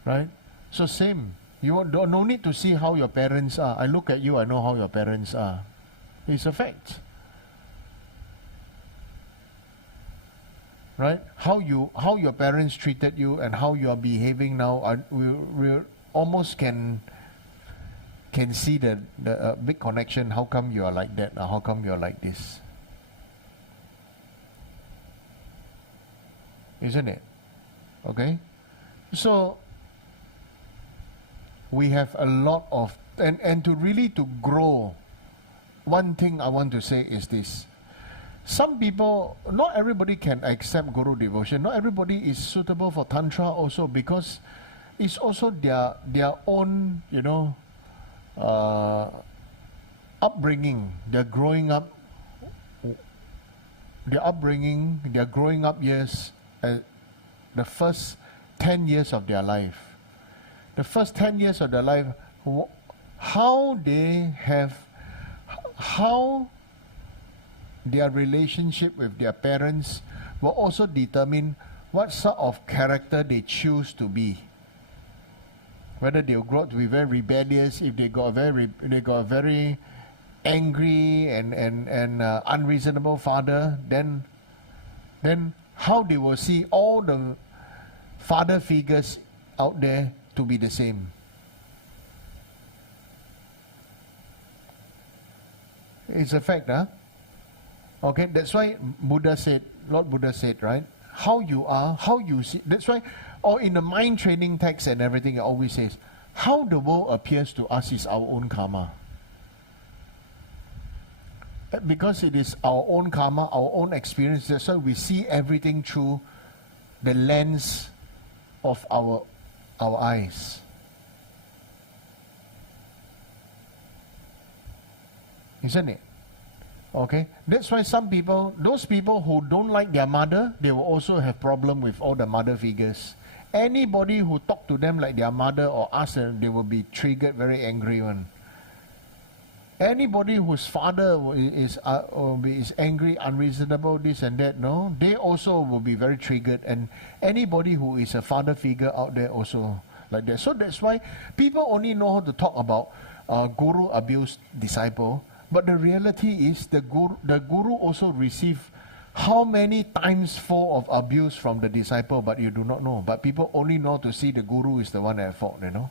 Right? So same. You no need to see how your parents are. I look at you, I know how your parents are. It's a fact. Right? How your parents treated you and how you are behaving now, we almost can see the big connection. How come you are like that, or how come you are like this? Isn't it? Okay? So we have a lot of, and to really to grow, one thing I want to say is this. Some people, not everybody can accept Guru devotion. Not everybody is suitable for Tantra also, because it's also their own, upbringing, their growing up years, the first 10 years of their life. The first 10 years of their life, how their relationship with their parents will also determine what sort of character they choose to be. Whether they'll grow up to be very rebellious, if they got a very angry and unreasonable father, then how they will see all the father figures out there to be the same. It's a fact, huh? Okay, that's why Lord Buddha said, right? How you are, how you see. That's why, or in the mind training text and everything, it always says, how the world appears to us is our own karma. Because it is our own karma, our own experience, that's why we see everything through the lens of our eyes. Isn't it? Okay, that's why those people who don't like their mother, they will also have problem with all the mother figures. Anybody who talk to them like their mother or ask them, they will be triggered, very angry one. Anybody whose father is angry, unreasonable, this and that, no, they also will be very triggered. And anybody who is a father figure out there also like that. So that's why people only know how to talk about guru abused disciple. But the reality is the guru also receive How many times full of abuse from the disciple, but you do not know. But people only know to see the guru is the one at fault, you know.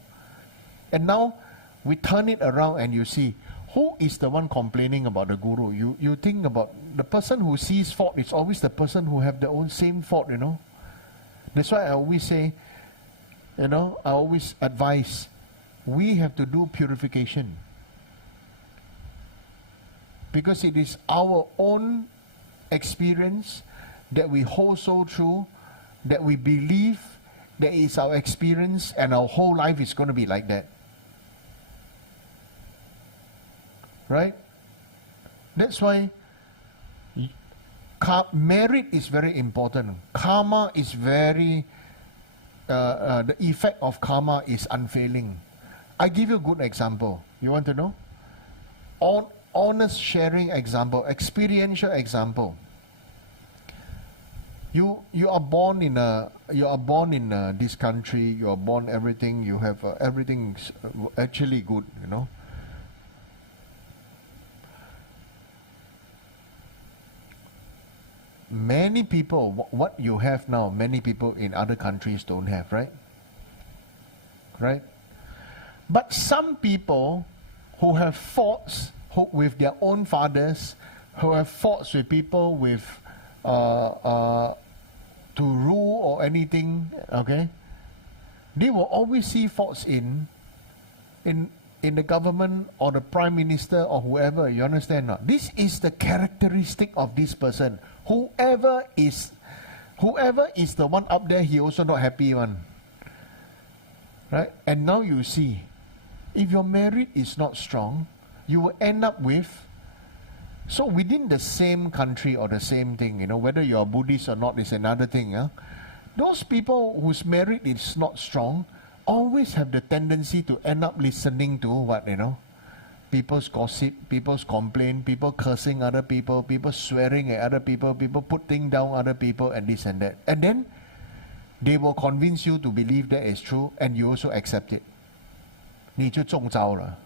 And now we turn it around and you see, who is the one complaining about the guru? You think about the person who sees fault is always the person who have their own same fault, you know. That's why I always say, you know, I always advise, we have to do purification. Because it is our own experience that we hold so true, that we believe that it's our experience and our whole life is going to be like that. Right? That's why merit is very important. Karma is very, the effect of karma is unfailing. I give you a good example. You want to know? Honest sharing example, experiential example. You are born in this country. You are born everything. You have everything actually good. You know. Many people, what you have now, many people in other countries don't have, right? Right? But some people who have faults with their own fathers, who have faults with people with to rule or anything, okay? They will always see faults in the government or the prime minister or whoever. You understand not? This is the characteristic of this person. Whoever is the one up there, he also not happy one. Right? And now you see, if your merit is not strong, you will end up with, so within the same country or the same thing, you know, whether you are Buddhist or not is another thing. Those people whose merit is not strong always have the tendency to end up listening to what, you know, people's gossip, people's complaint, people cursing other people, people swearing at other people putting down other people and this and that. And then they will convince you to believe that is true and you also accept it. 你就中招了.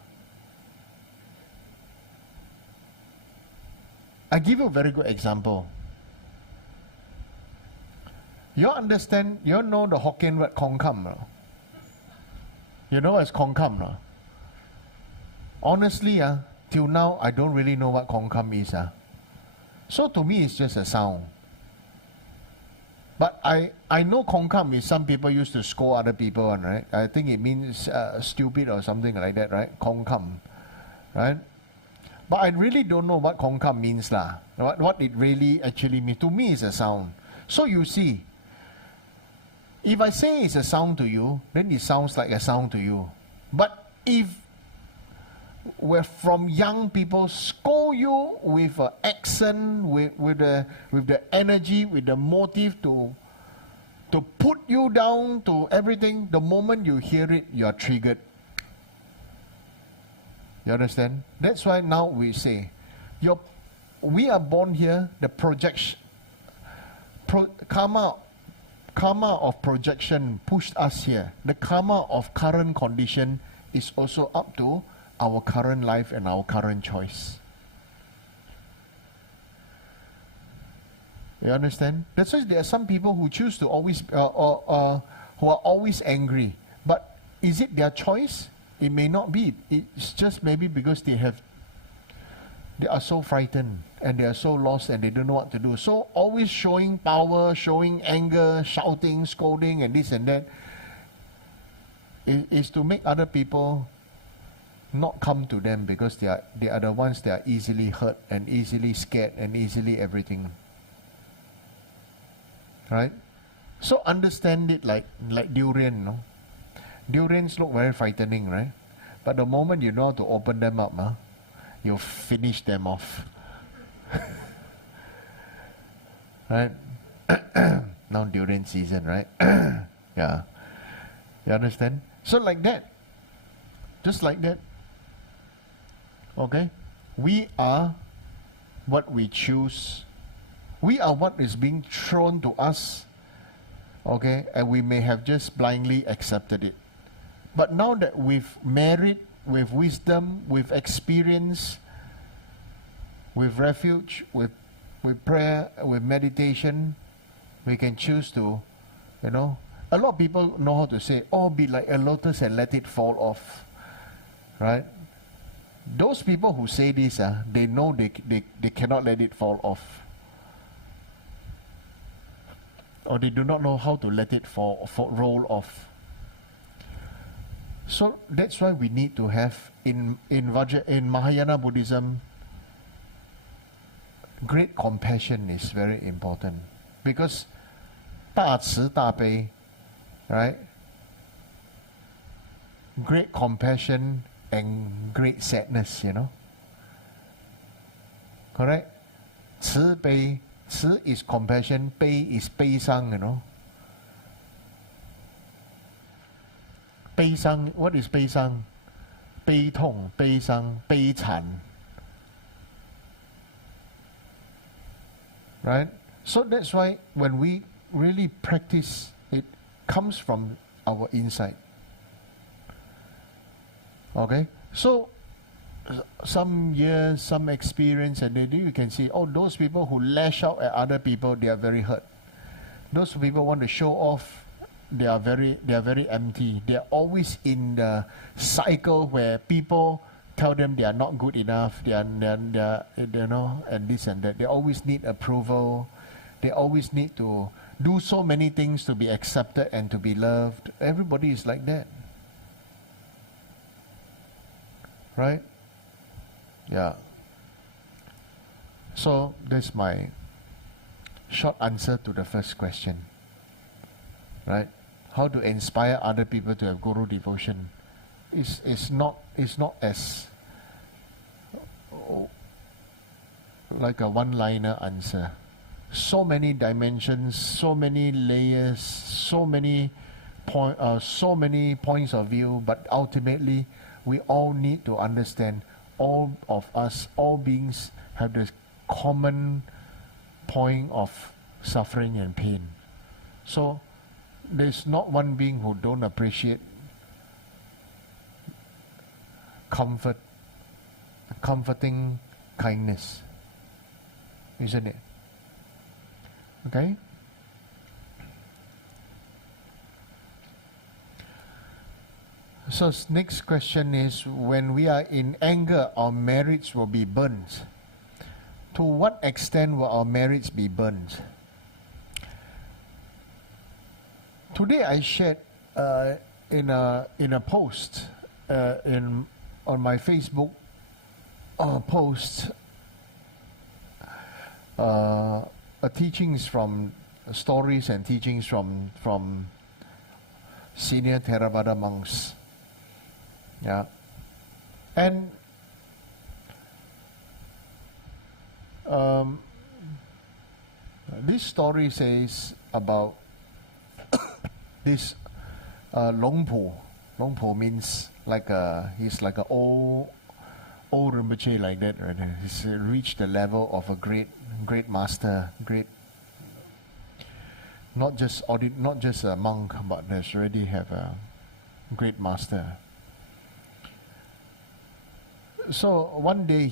I give you a very good example. You understand, you know the Hokkien word Kong Kam, no? You know what's Kong Kam, no? Honestly, till now, I don't really know what Kong Kam is. So to me, it's just a sound. But I know Kong Kam is some people used to scold other people, right? I think it means stupid or something like that, right? Kong Kam, right? But I really don't know what Kong Kam means, lah. What it really actually means. To me, it's a sound. So you see, if I say it's a sound to you, then it sounds like a sound to you. But if where from young people scold you with an accent, with the energy, with the motive to put you down to everything, the moment you hear it, you are triggered. You understand? That's why now we say, we are born here, the projection, karma of projection pushed us here. The karma of current condition is also up to our current life and our current choice. You understand? That's why there are some people who choose to always, who are always angry. But is it their choice? It may not be. It's just maybe because they are so frightened and they are so lost and they don't know what to do. So always showing power, showing anger, shouting, scolding and this and that is to make other people not come to them because they are the ones that are easily hurt and easily scared and easily everything. Right? So understand it like durian, no? Durians look very frightening, right? But the moment you know how to open them up, you finish them off. Right? Now durian season, right? Yeah. You understand? So like that. Just like that. Okay? We are what we choose. We are what is being thrown to us. Okay? And we may have just blindly accepted it. But now that with merit, with wisdom, with experience, with refuge, with with prayer, with meditation, we can choose to, a lot of people know how to say, oh, be like a lotus and let it fall off, right? Those people who say this, they know they cannot let it fall off. Or they do not know how to let it roll off. So that's why we need to have, in Mahayana Buddhism, great compassion is very important. Because 大慈大悲, right? Great compassion and great sadness, Correct? 慈悲, 慈 is compassion, 悲 is 悲伤,悲伤, what is 悲伤? 悲痛, 悲伤, 悲惨. Right? So that's why when we really practice, it comes from our inside. Okay? So, some years, some experience, and then you can see, oh, those people who lash out at other people, they are very hurt. Those people want to show off, they are very empty. They are always in the cycle where people tell them they are not good enough, they are and this and that. They always need approval. They always need to do so many things to be accepted and to be loved. Everybody is like that. Right? Yeah. So that's my short answer to the first question. Right? How to inspire other people to have Guru devotion is not as like a one-liner answer. So many dimensions, so many layers, so many points of view, but ultimately we all need to understand, all of us, all beings have this common point of suffering and pain. So there's not one being who don't appreciate comforting kindness, isn't it? Okay? So next question is, when we are in anger, our merits will be burnt. To what extent will our merits be burnt? Today I shared in a post on my Facebook post teachings from stories and teachings from senior Theravada monks. Yeah, and this story says about this Longpo. Longpo means he's like an old Rinpoche like that, right? He's reached the level of a great master, not just a monk, but has already have a great master. So one day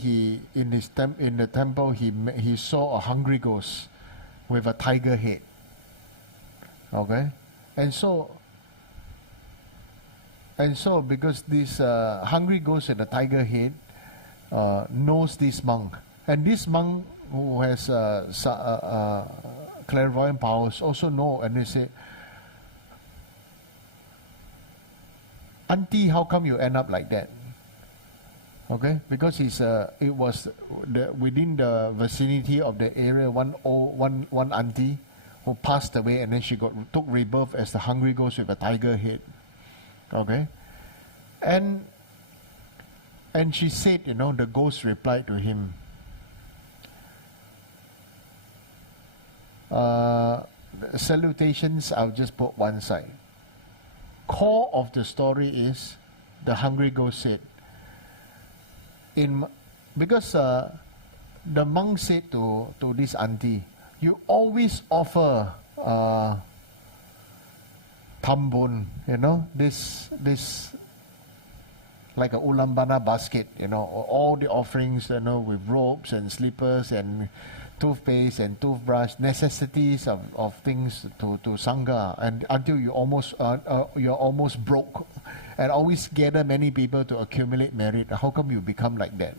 in the temple he saw a hungry ghost with a tiger head. Okay, and so because this hungry ghost and a tiger head knows this monk, and this monk who has clairvoyant powers also know, and they say, "Auntie, how come you end up like that?" Okay, because it was within the vicinity of the area, one auntie who passed away, and then she took rebirth as the hungry ghost with a tiger head. Okay, and she said, the ghost replied to him, salutations, I'll just put one side. Core of the story is, the hungry ghost said, because the monk said to this auntie, you always offer tambun, this like a ulambana basket, all the offerings, with robes and slippers and toothpaste and toothbrush, necessities of things to Sangha, and until you're almost broke, and always gather many people to accumulate merit. How come you become like that?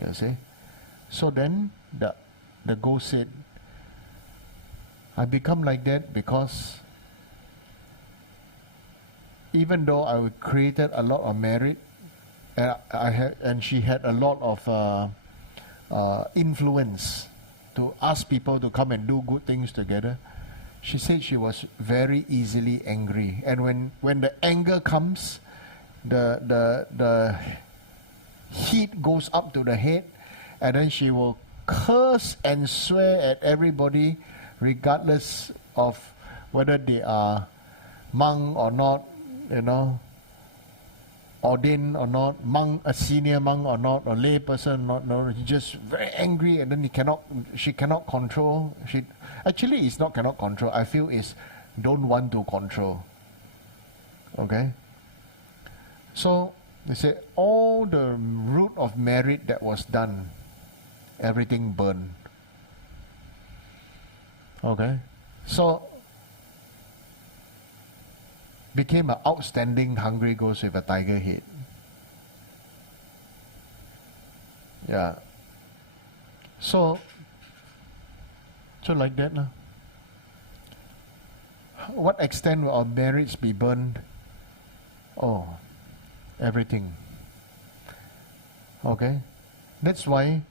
You see? So then the ghost said, I become like that because even though I created a lot of merit, and she had a lot of influence to ask people to come and do good things together, she said she was very easily angry. And when the anger comes, the heat goes up to the head, and then she will curse and swear at everybody, regardless of whether they are monk or not, ordained or not, monk, a senior monk or not, or lay person or not. No, he's just very angry, and then she cannot control. Actually, it's not cannot control. I feel it's don't want to control. Okay. So they say all the root of merit that was done, everything burned. Okay. So became an outstanding hungry ghost with a tiger head. Yeah. So like that. What extent will our merits be burned? Oh, everything. Okay. That's why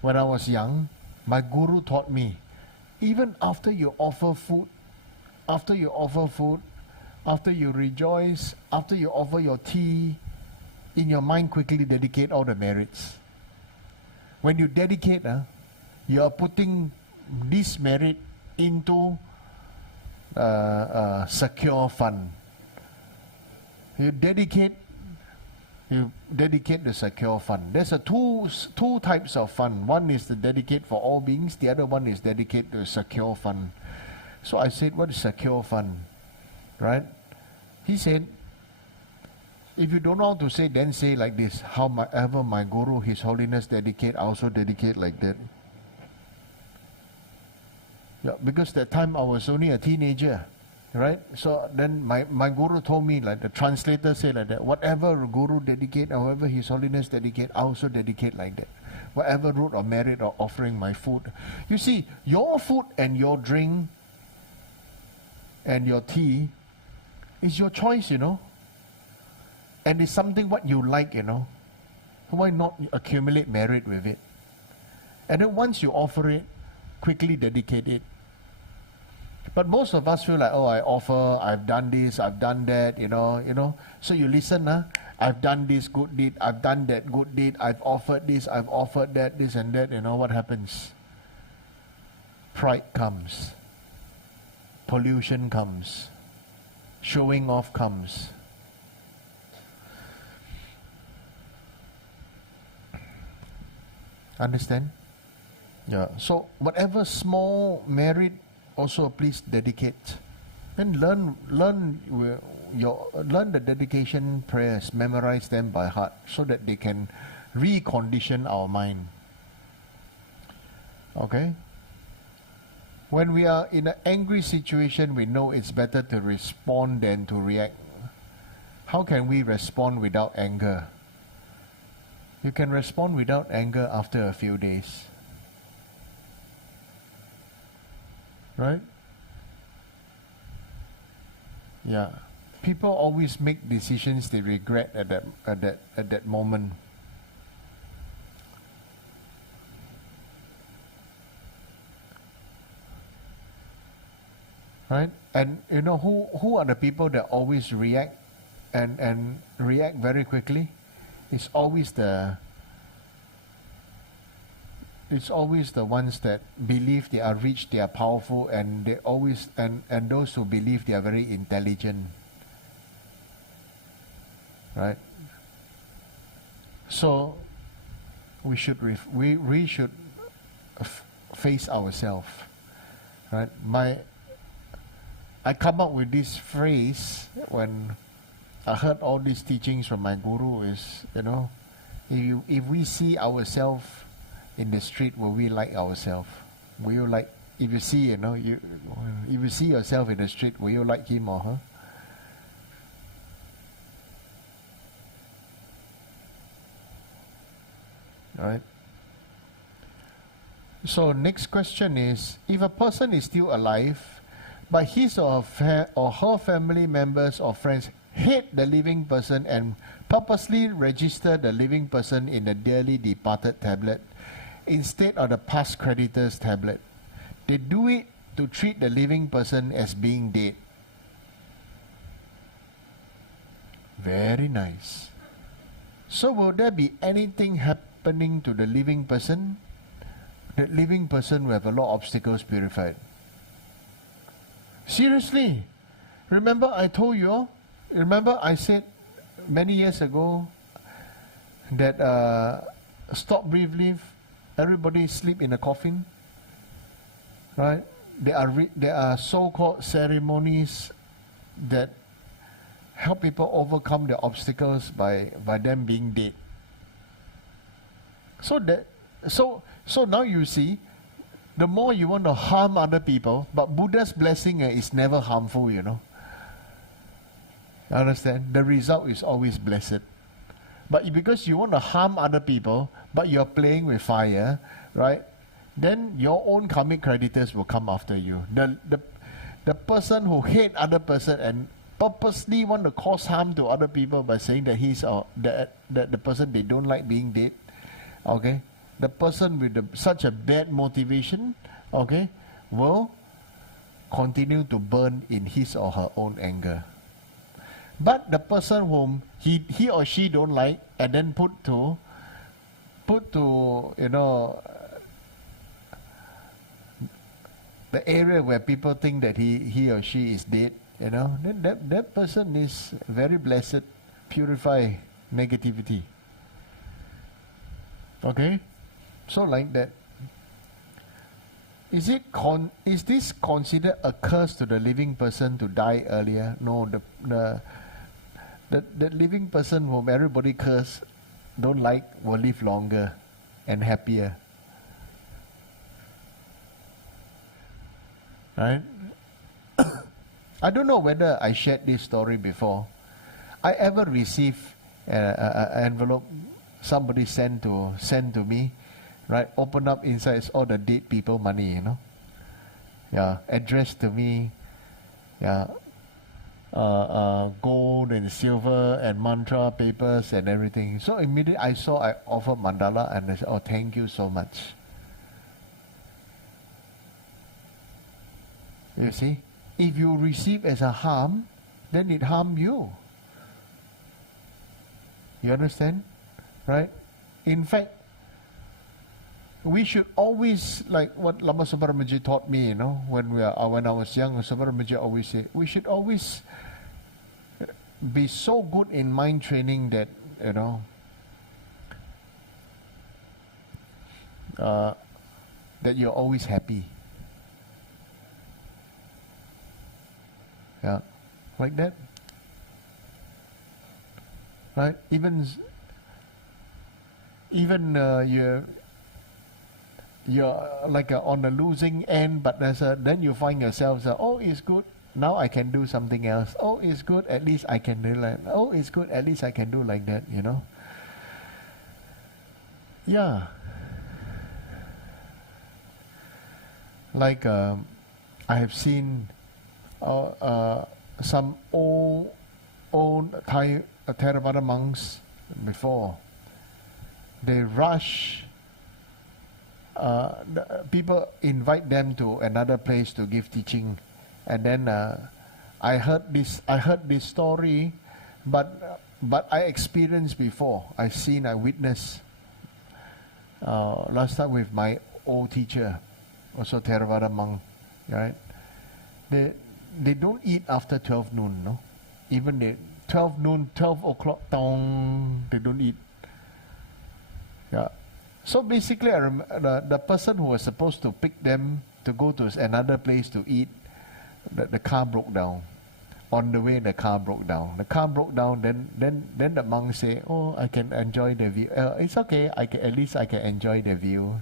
when I was young, my guru taught me, even after you offer food, after you rejoice, after you offer your tea, in your mind quickly dedicate all the merits. When you dedicate, you are putting this merit into secure fund. You dedicate the secure fund. There's two types of fund. One is to dedicate for all beings. The other one is dedicate to secure fund. So I said, what is secure fund? Right? He said, if you don't know how to say, then say like this: however my Guru, His Holiness dedicate, I also dedicate like that. Yeah, because that time I was only a teenager, right? So then my Guru told me, like the translator said like that: whatever Guru dedicate, however His Holiness dedicate, I also dedicate like that. Whatever root or merit or offering my food. You see, your food and your drink and your tea is your choice, and it's something what you like, Why not accumulate merit with it? And then once you offer it, quickly dedicate it. But most of us feel like, oh, I offer, I've done this, I've done that, So you listen, I've done this good deed, I've done that good deed, I've offered this, I've offered that, this and that, what happens? Pride comes. Pollution comes. Showing off comes. Understand? Yeah. So whatever small merit, also please dedicate. Then learn the dedication prayers, memorize them by heart, so that they can recondition our mind. Okay? When we are in an angry situation, we know it's better to respond than to react. How can we respond without anger? You can respond without anger after a few days. Right? Yeah. People always make decisions they regret at that moment. Right? And who are the people that always react and react very quickly? It's always the ones that believe they are rich, they are powerful, and they always and those who believe they are very intelligent. Right? So we should face ourselves. Right? I come up with this phrase when I heard all these teachings from my Guru is, if we see ourselves in the street, will we like ourselves? Will you like, if you see, if you see yourself in the street, will you like him or her? Right? So next question is, if a person is still alive, but his or her family members or friends hate the living person and purposely register the living person in the dearly departed tablet instead of the past creditors tablet, they do it to treat the living person as being dead. Very nice. So will there be anything happening to the living person? The living person will have a lot of obstacles purified. Seriously. Remember I told you all? Remember I said many years ago that stop, breathe, live, everybody sleep in a coffin? Right? There are so-called ceremonies that help people overcome their obstacles by them being dead. So now you see, the more you want to harm other people, but Buddha's blessing is never harmful, you know. Understand? The result is always blessed. But because you want to harm other people, but you're playing with fire, right? Then your own karmic creditors will come after you. The person who hate other person and purposely want to cause harm to other people by saying that he's the person they don't like being dead, okay? The person with such a bad motivation, okay, will continue to burn in his or her own anger. But the person whom he or she don't like and then put to the area where people think that he or she is dead, then that person is very blessed, purify negativity. Okay? So like that. Is this considered a curse to the living person to die earlier? No, the living person whom everybody curse, don't like, will live longer and happier. Right? I don't know whether I shared this story before. I ever received an envelope somebody sent to me, right? Open up, inside is all the dead people money, Yeah, addressed to me. Yeah, gold and silver and mantra papers and everything. So immediately I offered mandala and I said, oh, thank you so much. You see, if you receive as a harm, then it harm you. You understand? Right? In fact, we should always, like what Lama Zopa Rinpoche taught me, when I was young, Zopa Rinpoche always said, we should always be so good in mind training that, that you're always happy. Yeah, like that. Right? Even you're like on the losing end, but then you find yourself, oh, it's good, now I can do something else. Oh, it's good, at least I can do like. Oh, it's good, at least I can do like that, Yeah. Like I have seen some old Thai Theravada monks before. They rush. People invite them to another place to give teaching, and then I heard this story, but I experienced before. I witnessed last time with my old teacher, also Theravada monk, right? They don't eat after 12 noon, no? Even 12 o'clock, they don't eat. Yeah. So basically, the person who was supposed to pick them to go to another place to eat, the car broke down. On the way, the car broke down. The car broke down. Then the monk say, "Oh, I can enjoy the view. It's okay. At least I can enjoy the view."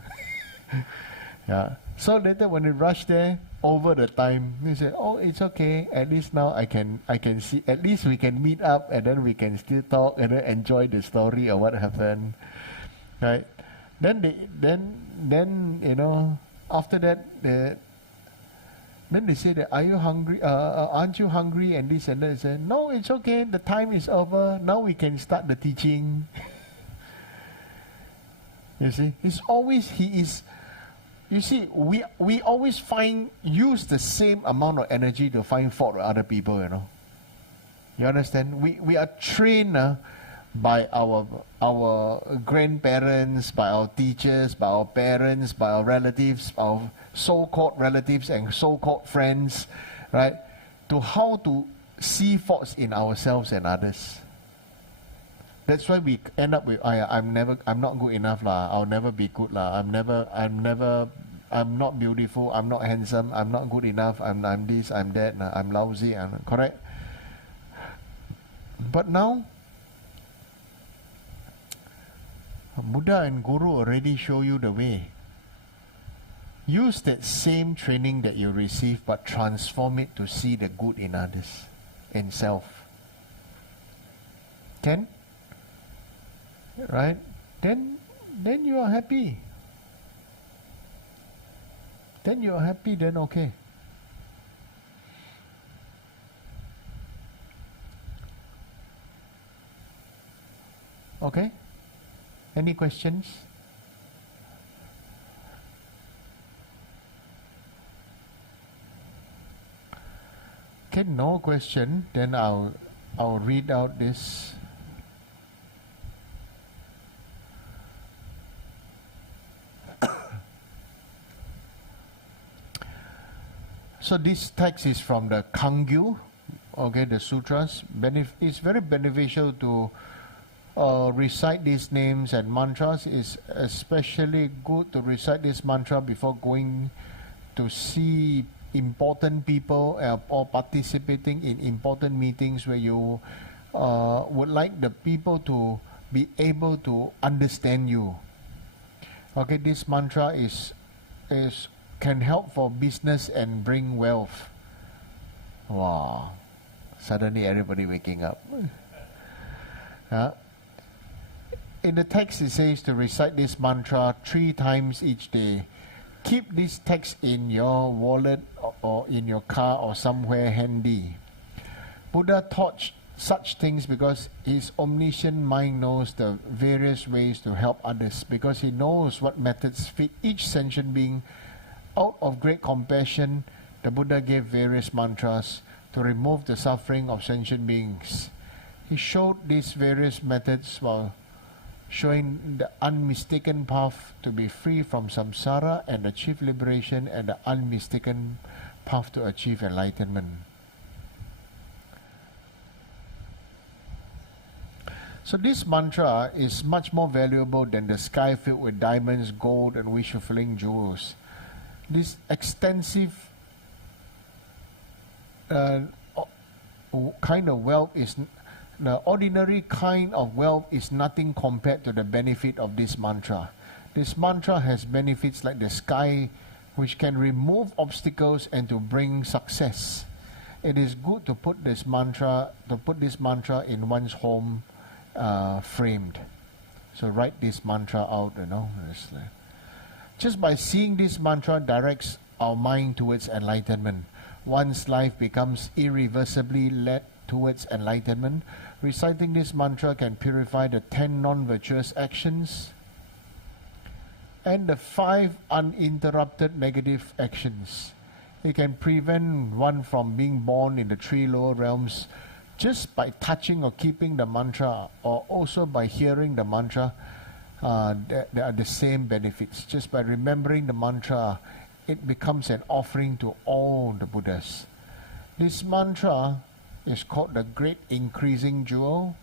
Yeah. So later, when we rushed there, over the time, he said, "Oh, it's okay. At least now I can see. At least we can meet up, and then we can still talk and then enjoy the story of what happened." Right. Then you know, after that, then they say that, "Are you hungry? Aren't you hungry?" And this and that. I said, "No, it's okay. The time is over. Now we can start the teaching." You see, You see, we always use the same amount of energy to find fault with other people. You know. You understand? We are trained by our grandparents, by our teachers, by our parents, by our relatives, our so-called relatives and so-called friends, right? To how to see faults in ourselves and others. That's why we end up with, I'm not good enough lah. I'll never be good lah. I'm not beautiful. I'm not handsome. I'm not good enough. I'm this. I'm that. I'm lousy. Correct. But now, Buddha and Guru already show you the way. Use that same training that you receive, but transform it to see the good in others, in self. Can? Right? Then you are happy. Then you are happy, then okay. Okay? Any questions? Okay, no question. Then I'll read out this. So this text is from the Kangyu, okay, the sutras. It's very beneficial to recite these names and mantras. Is especially good to recite this mantra before going to see important people or participating in important meetings where you would like the people to be able to understand you. Okay, this mantra can help for business and bring wealth. Wow! Suddenly everybody waking up. In the text it says to recite this mantra 3 times each day. Keep this text in your wallet or in your car or somewhere handy. Buddha taught such things because his omniscient mind knows the various ways to help others, because he knows what methods fit each sentient being. Out of great compassion, the Buddha gave various mantras to remove the suffering of sentient beings. He showed these various methods while showing the unmistaken path to be free from samsara and achieve liberation, and the unmistaken path to achieve enlightenment. So this mantra is much more valuable than the sky filled with diamonds, gold and wish-fulfilling jewels. This extensive kind of wealth is the ordinary kind of wealth is nothing compared to the benefit of this mantra. This mantra has benefits like the sky, which can remove obstacles and to bring success. It is good to put this mantra in one's home framed. So write this mantra out, just by seeing this mantra directs our mind towards enlightenment. One's life becomes irreversibly led towards enlightenment. Reciting this mantra can purify the 10 non-virtuous actions and the 5 uninterrupted negative actions. It can prevent one from being born in the 3 lower realms just by touching or keeping the mantra, or also by hearing the mantra. There are the same benefits. Just by remembering the mantra, it becomes an offering to all the Buddhas. This mantra is called the Great Increasing Jewel,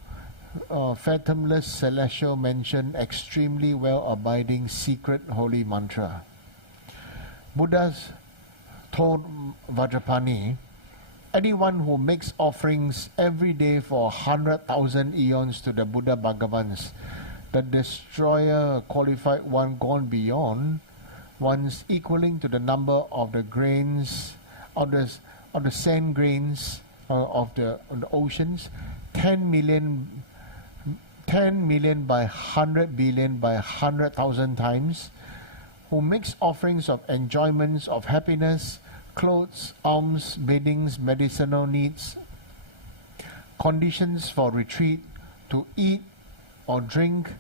fathomless celestial mansion, extremely well-abiding secret holy mantra. Buddha told Vajrapani anyone who makes offerings every day for 100,000 eons to the Buddha Bhagavans, the destroyer qualified one gone beyond, once equaling to the number of the grains, of the sand grains of the oceans, 10 million by 100 billion by 100,000 times, who makes offerings of enjoyments of happiness, clothes, alms, biddings, medicinal needs, conditions for retreat, to eat or drink,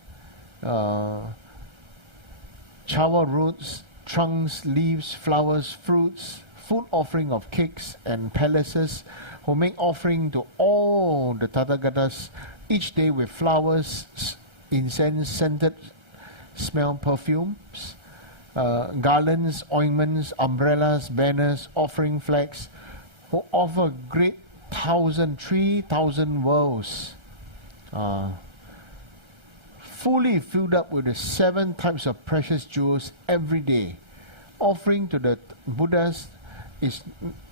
chawa roots, trunks, leaves, flowers, fruits, food offering of cakes and palaces, who make offering to all the Tathagatas each day with flowers, incense, scented smell perfumes, garlands, ointments, umbrellas, banners, offering flags, who offer great 3,000 worlds, fully filled up with the 7 types of precious jewels every day. Offering to the Buddhas is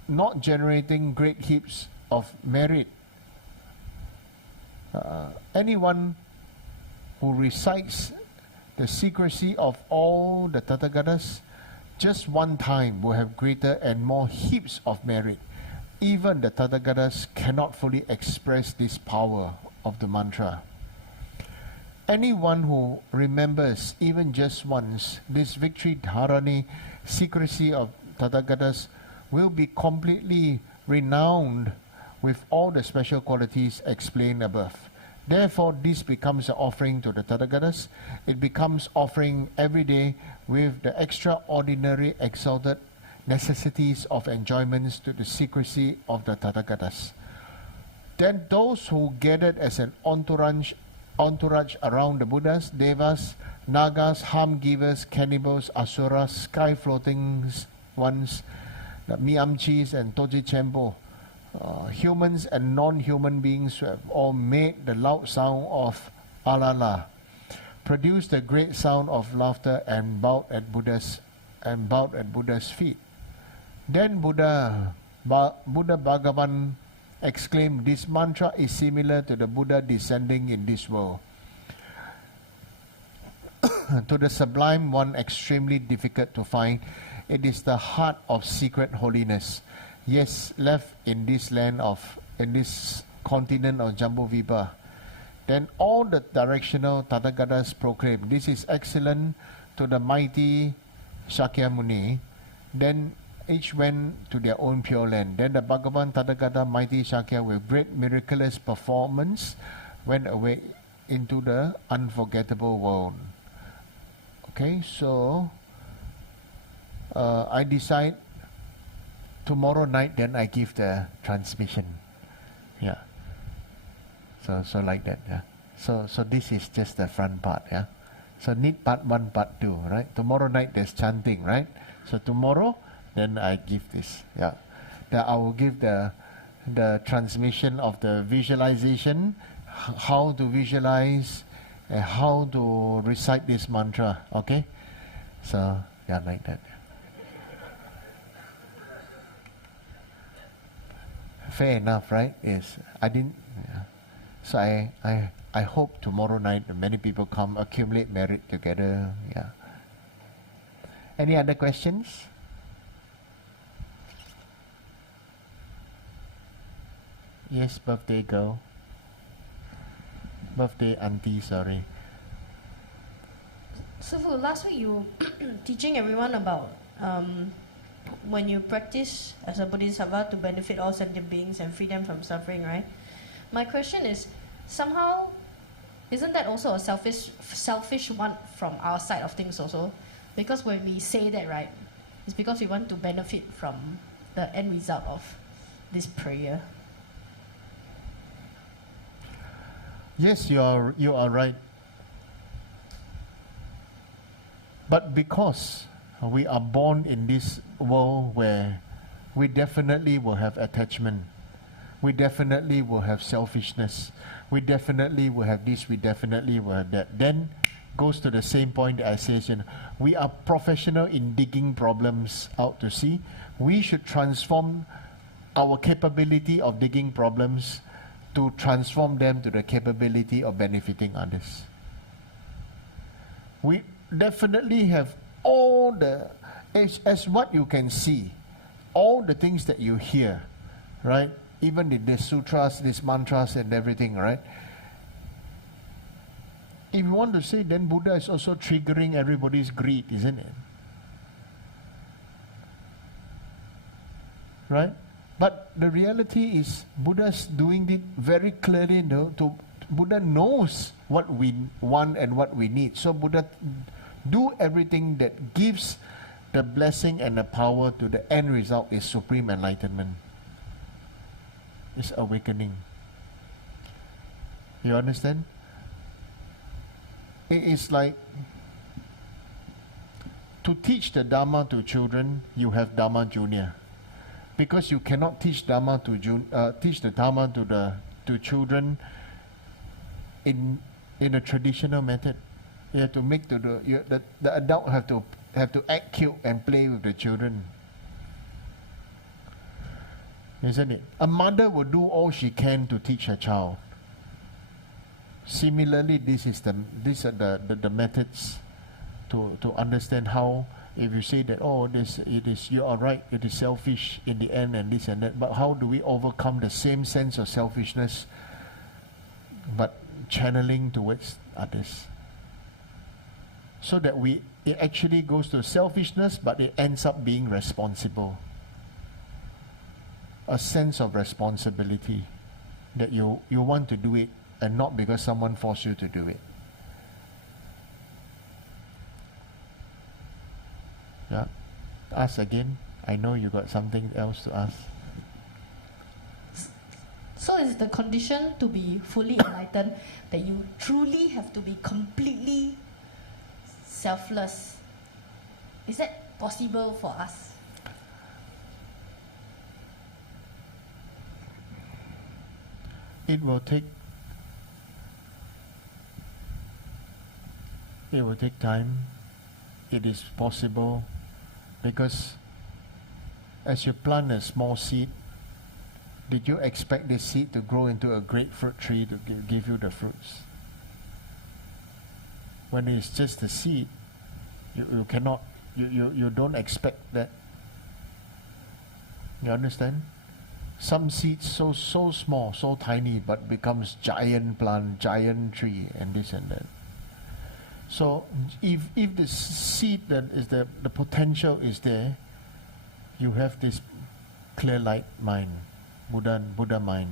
not generating great heaps of merit. Anyone who recites the secrecy of all the Tathagatas just one time will have greater and more heaps of merit. Even the Tathagatas cannot fully express this power of the mantra. Anyone who remembers even just once this victory dharani secrecy of Tathagatas will be completely renowned with all the special qualities explained above. Therefore, this becomes an offering to the Tathagatas. It becomes offering every day with the extraordinary exalted necessities of enjoyments to the secrecy of the Tathagatas. Then those who gathered as an entourage around the Buddhas, Devas, Nagas, harm givers, cannibals, Asuras, sky floating ones, the Miamchis and Toji Chenpo, humans and non-human beings who have all made the loud sound of alala, produced the great sound of laughter and bowed at Buddha's feet. Then Buddha Bhagavan exclaimed, "This mantra is similar to the Buddha descending in this world. To the sublime one, extremely difficult to find. It is the heart of secret holiness. Yes, left in this continent of Jambudvipa." Then all the directional Tathagatas proclaimed, "This is excellent," to the mighty Shakyamuni. Then each went to their own pure land. Then the Bhagavan Tathagata, mighty Shakya, with great miraculous performance, went away into the unforgettable world. Okay, so I decide tomorrow night, then I give the transmission. Yeah. So like that. Yeah. So this is just the front part. Yeah. So need part 1, part 2, right? Tomorrow night there's chanting, right? So tomorrow, then I give this. Yeah. Then I will give the transmission of the visualization, how to visualize, and how to recite this mantra. Okay. So yeah, like that. Fair enough, right? Yes. I didn't. Yeah. So I hope tomorrow night many people come, accumulate merit together. Yeah. Any other questions? Yes, birthday girl. Birthday auntie, sorry. Sifu, last week you teaching everyone about when you practice as a Bodhisattva to benefit all sentient beings and free them from suffering, right? My question is, somehow, isn't that also a selfish one from our side of things also? Because when we say that, right, it's because we want to benefit from the end result of this prayer. Yes, you are right. But because we are born in this world where we definitely will have attachment, we definitely will have selfishness, we definitely will have this, we definitely will have that. Then goes to the same point that I said, we are professional in digging problems out to sea. We should transform our capability of digging problems to transform them to the capability of benefiting others. We definitely have all the, as what you can see, all the things that you hear, right? Even in the sutras, these mantras and everything, right? If you want to say, then Buddha is also triggering everybody's greed, isn't it? Right? But the reality is, Buddha's doing it very clearly. Buddha knows what we want and what we need. So Buddha do everything that gives the blessing and the power to the end result is supreme enlightenment. It's awakening. You understand? It is like to teach the Dharma to children, you have Dharma Junior. Because you cannot teach Dharma to teach the Dharma to children in a traditional method. You have to make the adult have to act cute and play with the children, isn't it? A mother will do all she can to teach her child. Similarly, these are the methods to understand how. If you say that, oh, you are right, it is selfish in the end and this and that, but how do we overcome the same sense of selfishness but channeling towards others? So that it actually goes to selfishness, but it ends up being responsible. A sense of responsibility that you want to do it and not because someone forced you to do it. Yeah. Ask again. I know you got something else to ask. So is the condition to be fully enlightened that you truly have to be completely selfless? Is that possible for us? It will take time. It is possible because as you plant a small seed, did you expect this seed to grow into a great fruit tree to give you the fruits? When it's just a seed, you cannot, you don't expect that. You understand? Some seeds so small, so tiny, but becomes giant plant, giant tree, and this and that. So if the seed that is the potential is there, you have this clear light mind, Buddha mind.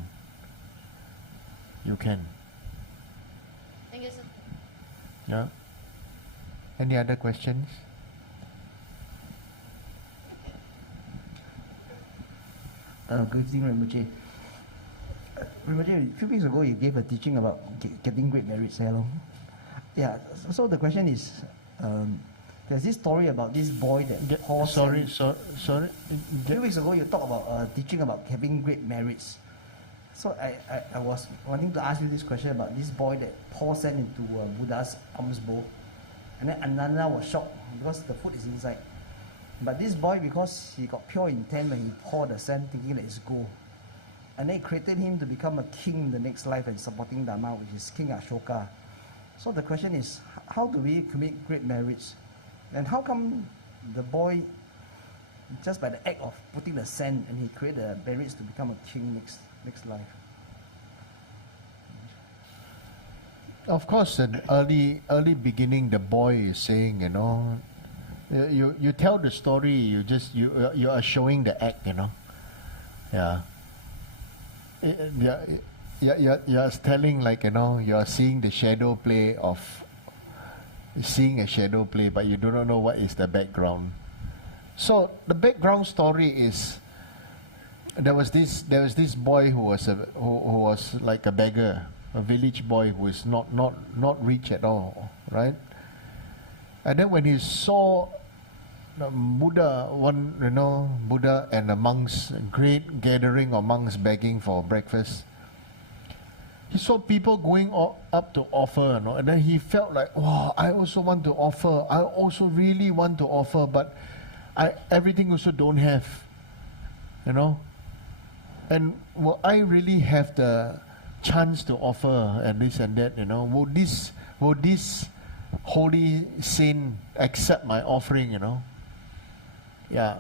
You can. Thank you, sir. Yeah. Any other questions? Good evening, Rinpoche. Rinpoche, a few weeks ago you gave a teaching about getting great merits. Hello. Yeah, so the question is, there's this story about this boy that Paul sorry. A few weeks ago you talked about teaching about having great merits. So I was wanting to ask you this question about this boy that Paul sent into Buddha's alms bowl. And then Ananda was shocked because the food is inside. But this boy, because he got pure intent when he poured the sand thinking that it's gold. And then it created him to become a king in the next life and supporting Dharma, which is King Ashoka. So the question is, how do we commit great merits? And how come the boy, just by the act of putting the sand, and he created the merits to become a king next life? Of course, in early beginning, the boy is saying, you tell the story, you are showing the act, Yeah. You're telling you are seeing the shadow play of seeing a shadow play, but you do not know what is the background. So the background story is there was this boy who was like a beggar, a village boy who is not rich at all, right? And then when he saw the Buddha and the monks, great gathering of monks begging for breakfast, he saw people going up to offer, and then he felt like, wow, I also want to offer. I also really want to offer, but I everything also don't have, And will I really have the chance to offer and this and that, you know? Will this holy saint accept my offering, you know? Yeah,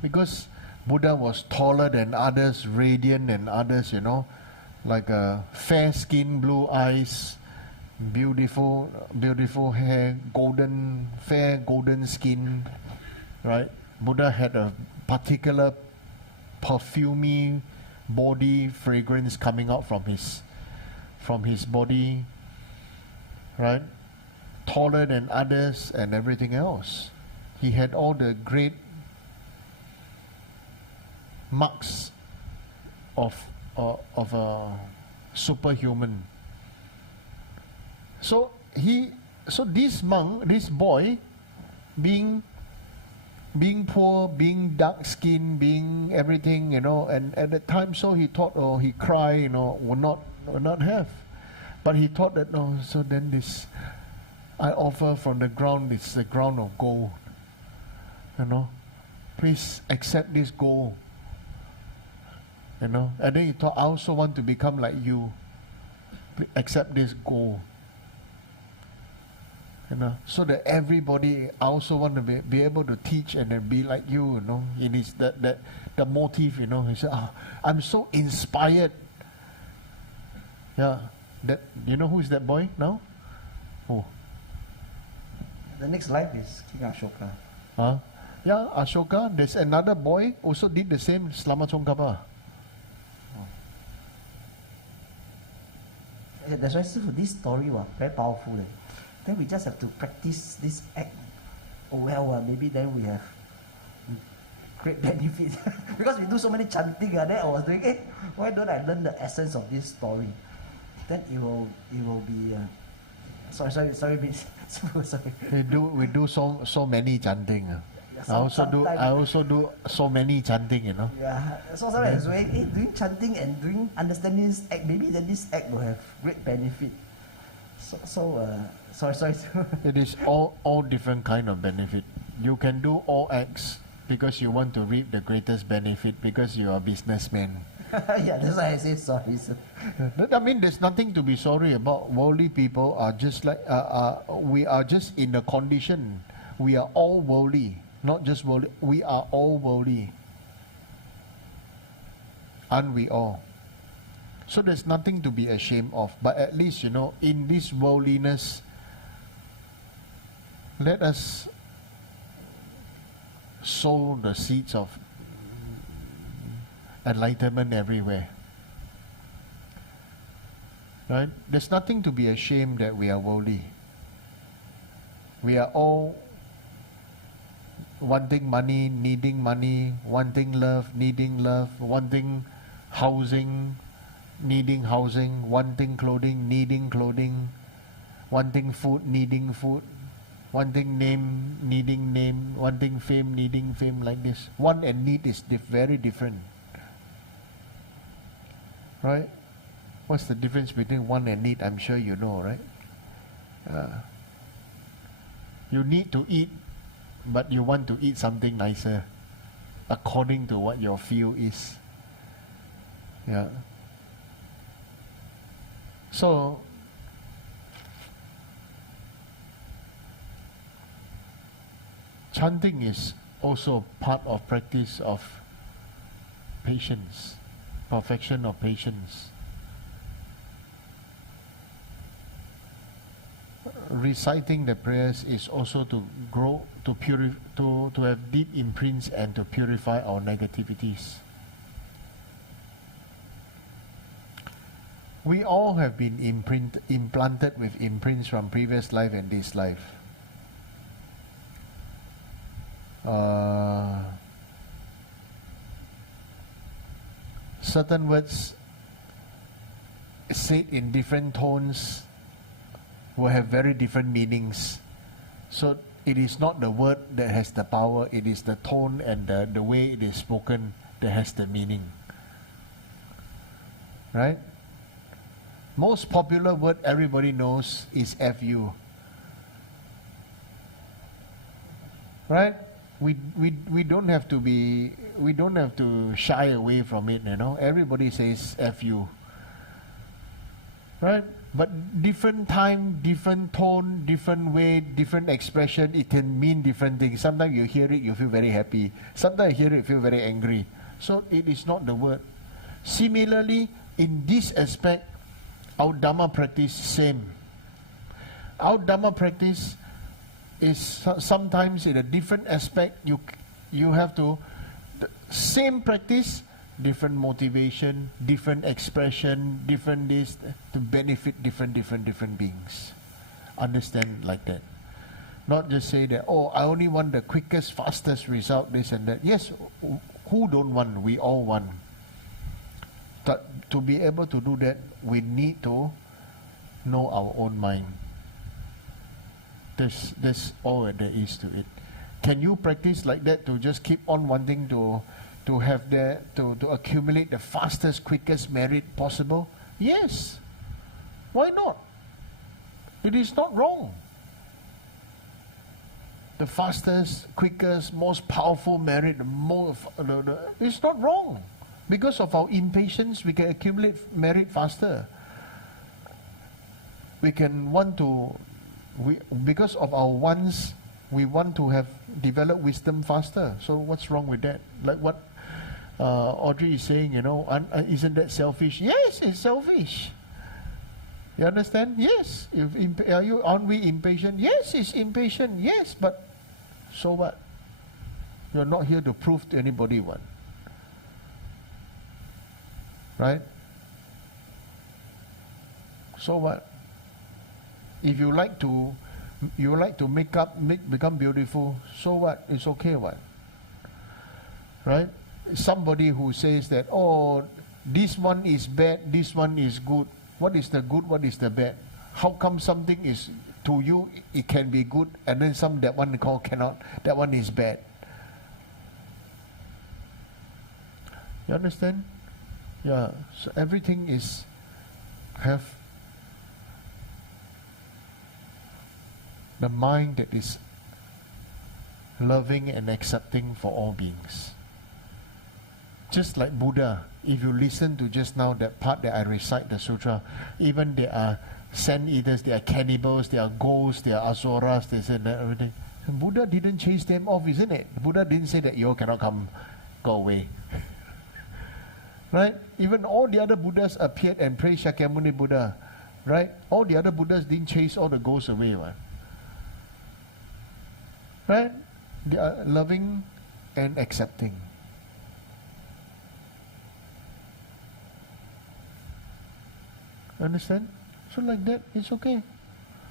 because Buddha was taller than others, radiant than others, you know, like a fair skin, blue eyes, beautiful hair, fair golden skin, right? Buddha had a particular perfumey body fragrance coming out from his body, right? Taller than others and everything else. He had all the great marks of a superhuman. So this monk, this boy, being poor, being dark skinned, being everything, you know, and at the time, so he thought, oh, he cry, you know, will not have. But he thought that, no, so then this I offer from the ground, it's the ground of gold. You know, please accept this gold. You know, and then he thought, I also want to become like you. Please accept this gold. You know, so that everybody, I also want to be able to teach and then be like you, you know. It is that the motive, you know. He said, I'm so inspired. Yeah, that, you know who is that boy now? Who? The next life is King Ashoka. Yeah, Ashoka. There's another boy also did the same, Lama Tsongkhapa. Yeah, that's why this story was very powerful. Then we just have to practice this act well. Maybe then we have great benefit. Because we do so many chanting, then I was doing, why don't I learn the essence of this story? Then it will be. Sorry, sorry. We do so many chanting. Yeah, I also do so many chanting, you know. Yeah. So sometimes doing chanting and doing understanding this act, maybe then this act will have great benefit. Sorry. It is all different kind of benefit. You can do all acts because you want to reap the greatest benefit because you are a businessman. Yeah, that's why I say sorry. I mean, there's nothing to be sorry about. Worldly people are just like, we are just in the condition. We are all worldly, not just worldly. We are all worldly. Aren't we all? So there's nothing to be ashamed of. But at least, you know, in this worldliness, let us sow the seeds of enlightenment everywhere. Right? There's nothing to be ashamed that we are worldly. We are all wanting money, needing money, wanting love, needing love, wanting housing, needing housing, wanting clothing, needing clothing, wanting food, needing food, wanting name, needing name, wanting fame, needing fame, like this. Want and need is very different. Right? What's the difference between want and need? I'm sure you know, right? You need to eat, but you want to eat something nicer according to what your feel is. Yeah. So, chanting is also part of practice of patience, perfection of patience. Reciting the prayers is also to grow, to have deep imprints and to purify our negativities. We all have been implanted with imprints from previous life and this life. Certain words said in different tones will have very different meanings. So it is not the word that has the power, it is the tone and the way it is spoken that has the meaning. Right? Most popular word everybody knows is FU. Right? we don't have to be, we don't have to shy away from it, you know. Everybody says F you. Right? But different time, different tone, different way, different expression, it can mean different things. Sometimes you hear it, you feel very happy. Sometimes you hear it, you feel very angry. So it is not the word. Similarly, in this aspect, our Dharma practice same. Our Dharma practice is sometimes in a different aspect. You have to, the same practice, different motivation, different expression, different this, to benefit different beings. Understand like that. Not just say that, oh, I only want the quickest, fastest result, this and that. Yes, who don't want? We all want. But to be able to do that, we need to know our own mind. That's all there is to it. Can you practice like that to just keep on wanting to have to accumulate the fastest, quickest merit possible? Yes. Why not? It is not wrong. The fastest, quickest, most powerful merit, it's not wrong. Because of our impatience, we can accumulate merit faster. We can want to, because of our wants, we want to have developed wisdom faster. So what's wrong with that? Like what Audrey is saying, you know, isn't that selfish? Yes, it's selfish. You understand? Yes. Aren't we impatient? Yes, it's impatient. Yes, but so what? You're not here to prove to anybody what. Right? So what? If you like to become beautiful, so what? It's okay, what? Right? Somebody who says that, oh, this one is bad, this one is good. What is the good, what is the bad? How come something is, to you, it can be good, and then that one cannot, that one is bad? You understand? Yeah, so everything is, have the mind that is loving and accepting for all beings. Just like Buddha, if you listen to just now that part that I recite the sutra, even there are sand eaters, there are cannibals, there are ghosts, there are asuras, this and that, everything. And Buddha didn't chase them off, isn't it? Buddha didn't say that you cannot come, go away. Right? Even all the other Buddhas appeared and praised Shakyamuni Buddha. Right? All the other Buddhas didn't chase all the ghosts away. Right? They are loving and accepting. Understand? So like that, it's okay.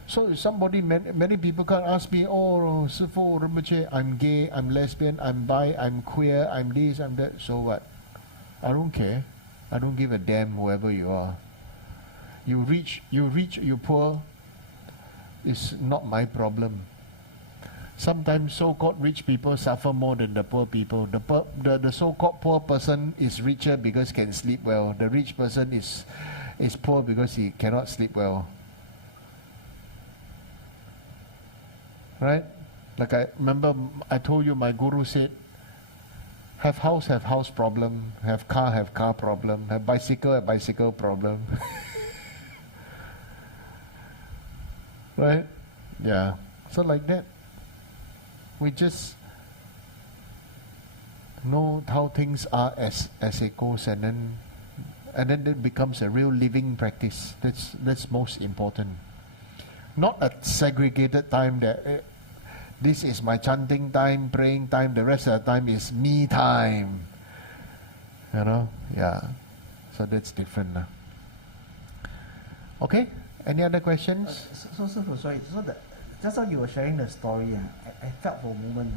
So if somebody, many people can ask me, oh, Sifu Rinpoche, I'm gay, I'm lesbian, I'm bi, I'm queer, I'm this, I'm that. So what? I don't care. I don't give a damn whoever you are. You rich, you poor, it's not my problem. Sometimes so-called rich people suffer more than the poor people. The so-called poor person is richer because can sleep well. The rich person is poor because he cannot sleep well. Right? Like I remember I told you, my guru said, have house problem, have car problem, have bicycle problem. Right? Yeah. So like that. We just know how things are as it goes, and then it becomes a real living practice. That's most important. Not a segregated time that this is my chanting time, praying time, the rest of the time is me time. You know? Yeah. So that's different. Okay? Any other questions? Sorry. So just how you were sharing the story, I felt for a moment.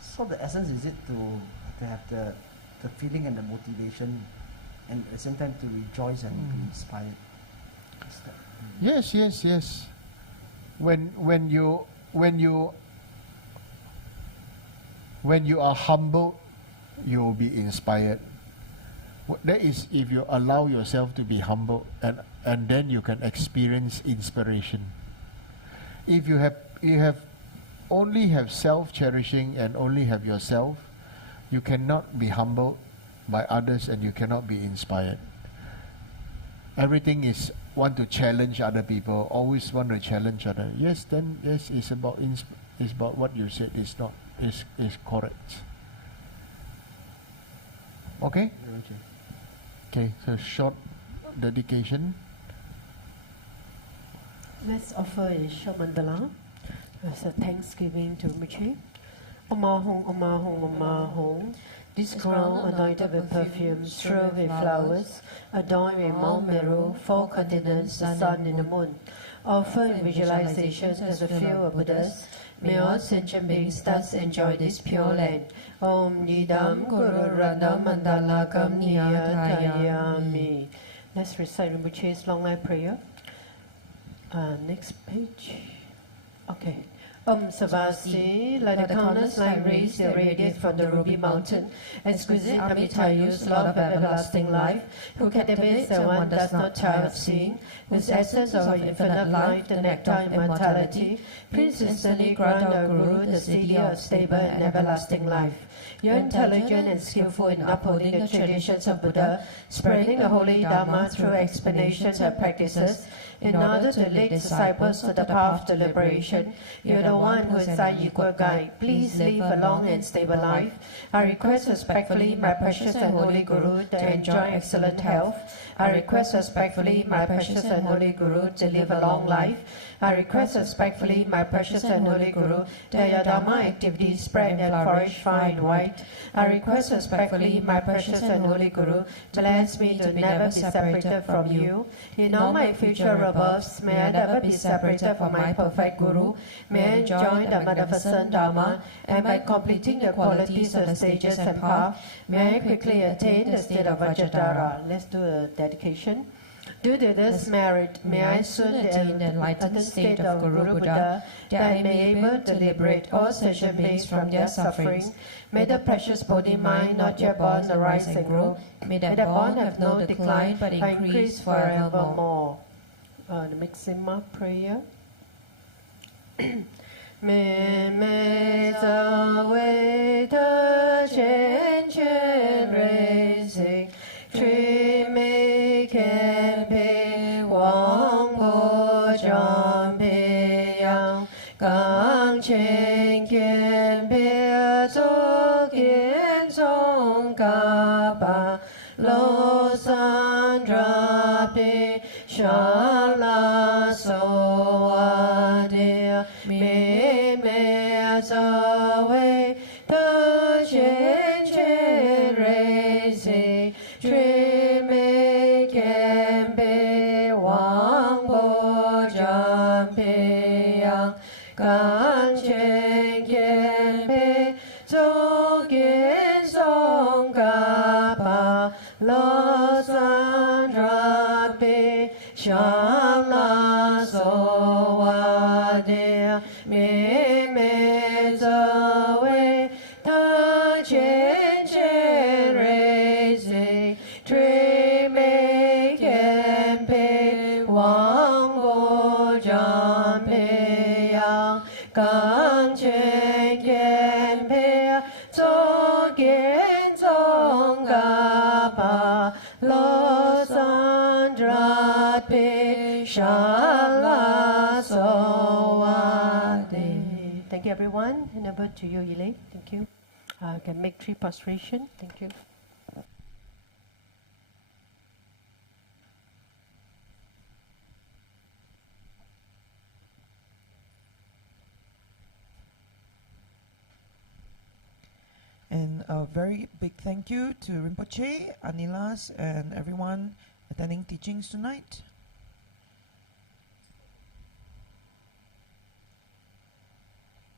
So the essence is it to have the feeling and the motivation, and at the same time to rejoice and be inspired. Yes. When you are humble, you will be inspired. That is, if you allow yourself to be humble, and then you can experience inspiration. If you have only have self-cherishing and only have yourself, you cannot be humbled by others and you cannot be inspired. Everything is want to challenge other people, always want to challenge other. Yes, then yes, it's about it's about what you said. It's not. Is correct. Okay. Okay. So short dedication. Let's offer a short mandala as a thanksgiving to Rinpoche. Oma Hong, Oma Hong, Oma Hong. This crown, anointed with perfume, strewn with flowers, adorned with Mount Meru, 4 continents, the sun and the moon. Offer in visualization as the field of Buddhas. May all sentient beings thus enjoy this pure land. Om Nidam Guru Radha Mandalakam Niyatayami. Let's recite Rinpoche's long line prayer. Next page. Okay. Om Savasi, like the countless light rays that radiate from the ruby mountain, exquisite Amitayus, Lord of everlasting life, who captivates and one does not tire of seeing, whose essence of infinite life, the nectar immortality, please instantly grant our Guru the steady of stable and everlasting life. You're intelligent and skillful in upholding the traditions of Buddha, spreading the holy Dharma through explanations and practices, in order to lead disciples to the path to liberation. You're the one who is our equal guide. Please live a long and stable life. I request respectfully my precious and holy Guru to enjoy excellent health. I request respectfully my precious and holy Guru to live a long life. I request respectfully my precious and holy Guru that your Dharma activities spread and flourish far and wide. I request respectfully my precious and holy Guru to bless me to never be separated from you. In all my future rebirths, may I never be separated from my perfect Guru. May I enjoy the magnificent Dharma, and by completing the qualities of the sages and path, may I quickly attain the state of Vajradhara. Let's do a dedication. Due to this merit, may I soon attain the enlightened state of Guru Buddha, that I may be able to liberate all sentient beings from their sufferings. May the precious Bodhi mind not yet born arise and grow. May that bond have no decline but increase forevermore. The Maxima prayer. May the way the change raising tree make and pay Wang Po Zhang Pei Yang Gang Chen Kian Pei Zhou Kian Zhong Ga Ba Lo San Dra Pei Sha La So Wa Dia Me the way the Chen Chen raising tree make and pay Wang Po Zhang Pei Yang Gang Chen Kian Pei Zhou Kian Zhong Ga Ba Lo San Dra Pei Sha La So Wa Dia Me the way the Chen Chen raising tree make and pay Wang Po Zhang Pei Yang Gang Chen Kian Pei Zhou Kian Zhong Ga Ba Lo San Dra Pei Sha La So Wa Dia. Thank you, everyone. And over to you, Yile. Thank you. I can make 3 prostration. Thank you. And a very big thank you to Rinpoche, Anilas, and everyone attending teachings tonight.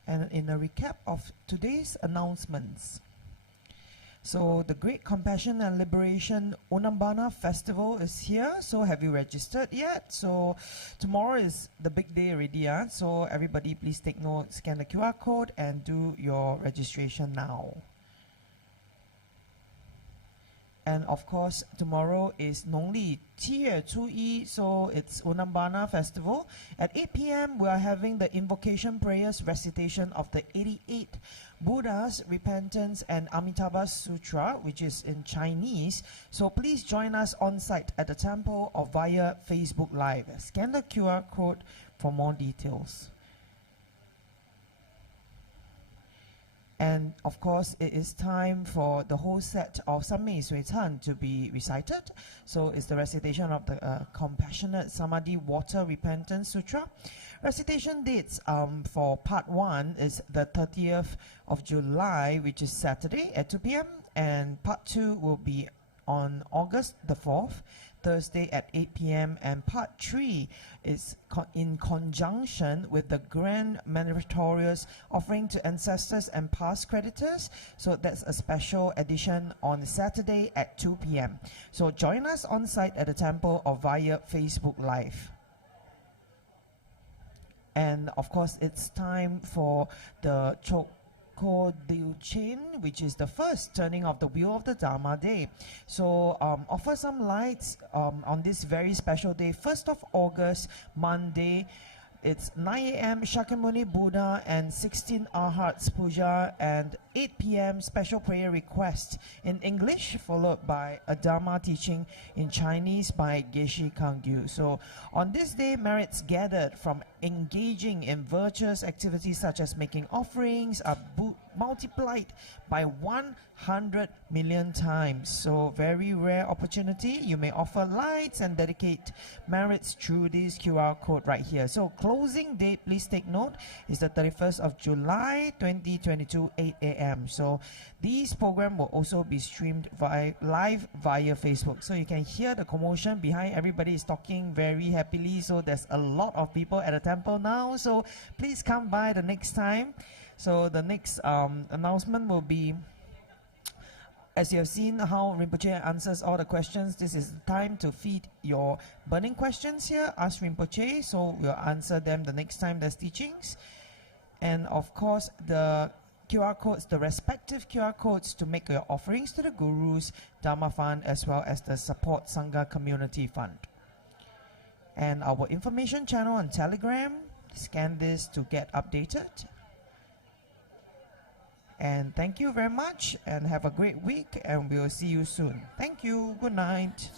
And in a recap of today's announcements. So the Great Compassion and Liberation Onambana Festival is here. So have you registered yet? So tomorrow is the big day already. So everybody please take note, scan the QR code and do your registration now. And of course, tomorrow is Nongli 7月初一, so it's Unambana Festival. At 8 p.m., we are having the invocation prayers recitation of the 88 Buddhas, Repentance, and Amitabha Sutra, which is in Chinese. So please join us on site at the temple or via Facebook Live. Scan the QR code for more details. And of course, it is time for the whole set of Sammei Sui Can to be recited. So it's the recitation of the Compassionate Samadhi Water Repentance Sutra. Recitation dates for part 1 is the 30th of July, which is Saturday at 2 p.m. And part 2 will be on August the 4th, Thursday at 8 p.m. And part 3 is in conjunction with the Grand Meritorious Offering to Ancestors and Past Creditors. So that's a special edition on Saturday at 2 p.m. So join us on site at the temple or via Facebook Live. And of course, it's time for the Diu-Chin, which is the first turning of the wheel of the Dharma day. So offer some lights on this very special day, 1st of August, Monday. It's 9 a.m. Shakyamuni Buddha and 16 Arhats Puja, and 8 p.m. special prayer request in English, followed by a Dharma teaching in Chinese by Geshe Kangyu. So on this day, merits gathered from engaging in virtuous activities such as making offerings are multiplied by 100 million times. So very rare opportunity. You may offer lights and dedicate merits through this QR code right here. So closing date, please take note, is the 31st of July 2022, 8 a.m. So these program will also be streamed live via Facebook. So you can hear the commotion behind. Everybody is talking very happily. So there's a lot of people at the temple now. So please come by the next time. So the next announcement will be, as you have seen how Rinpoche answers all the questions, this is the time to feed your burning questions here. Ask Rinpoche, so we'll answer them the next time there's teachings. And of course, the QR codes, the respective QR codes to make your offerings to the Guru's Dharma Fund as well as the Support Sangha Community Fund. And our information channel on Telegram, scan this to get updated. And thank you very much and have a great week, and we'll see you soon. Thank you. Good night.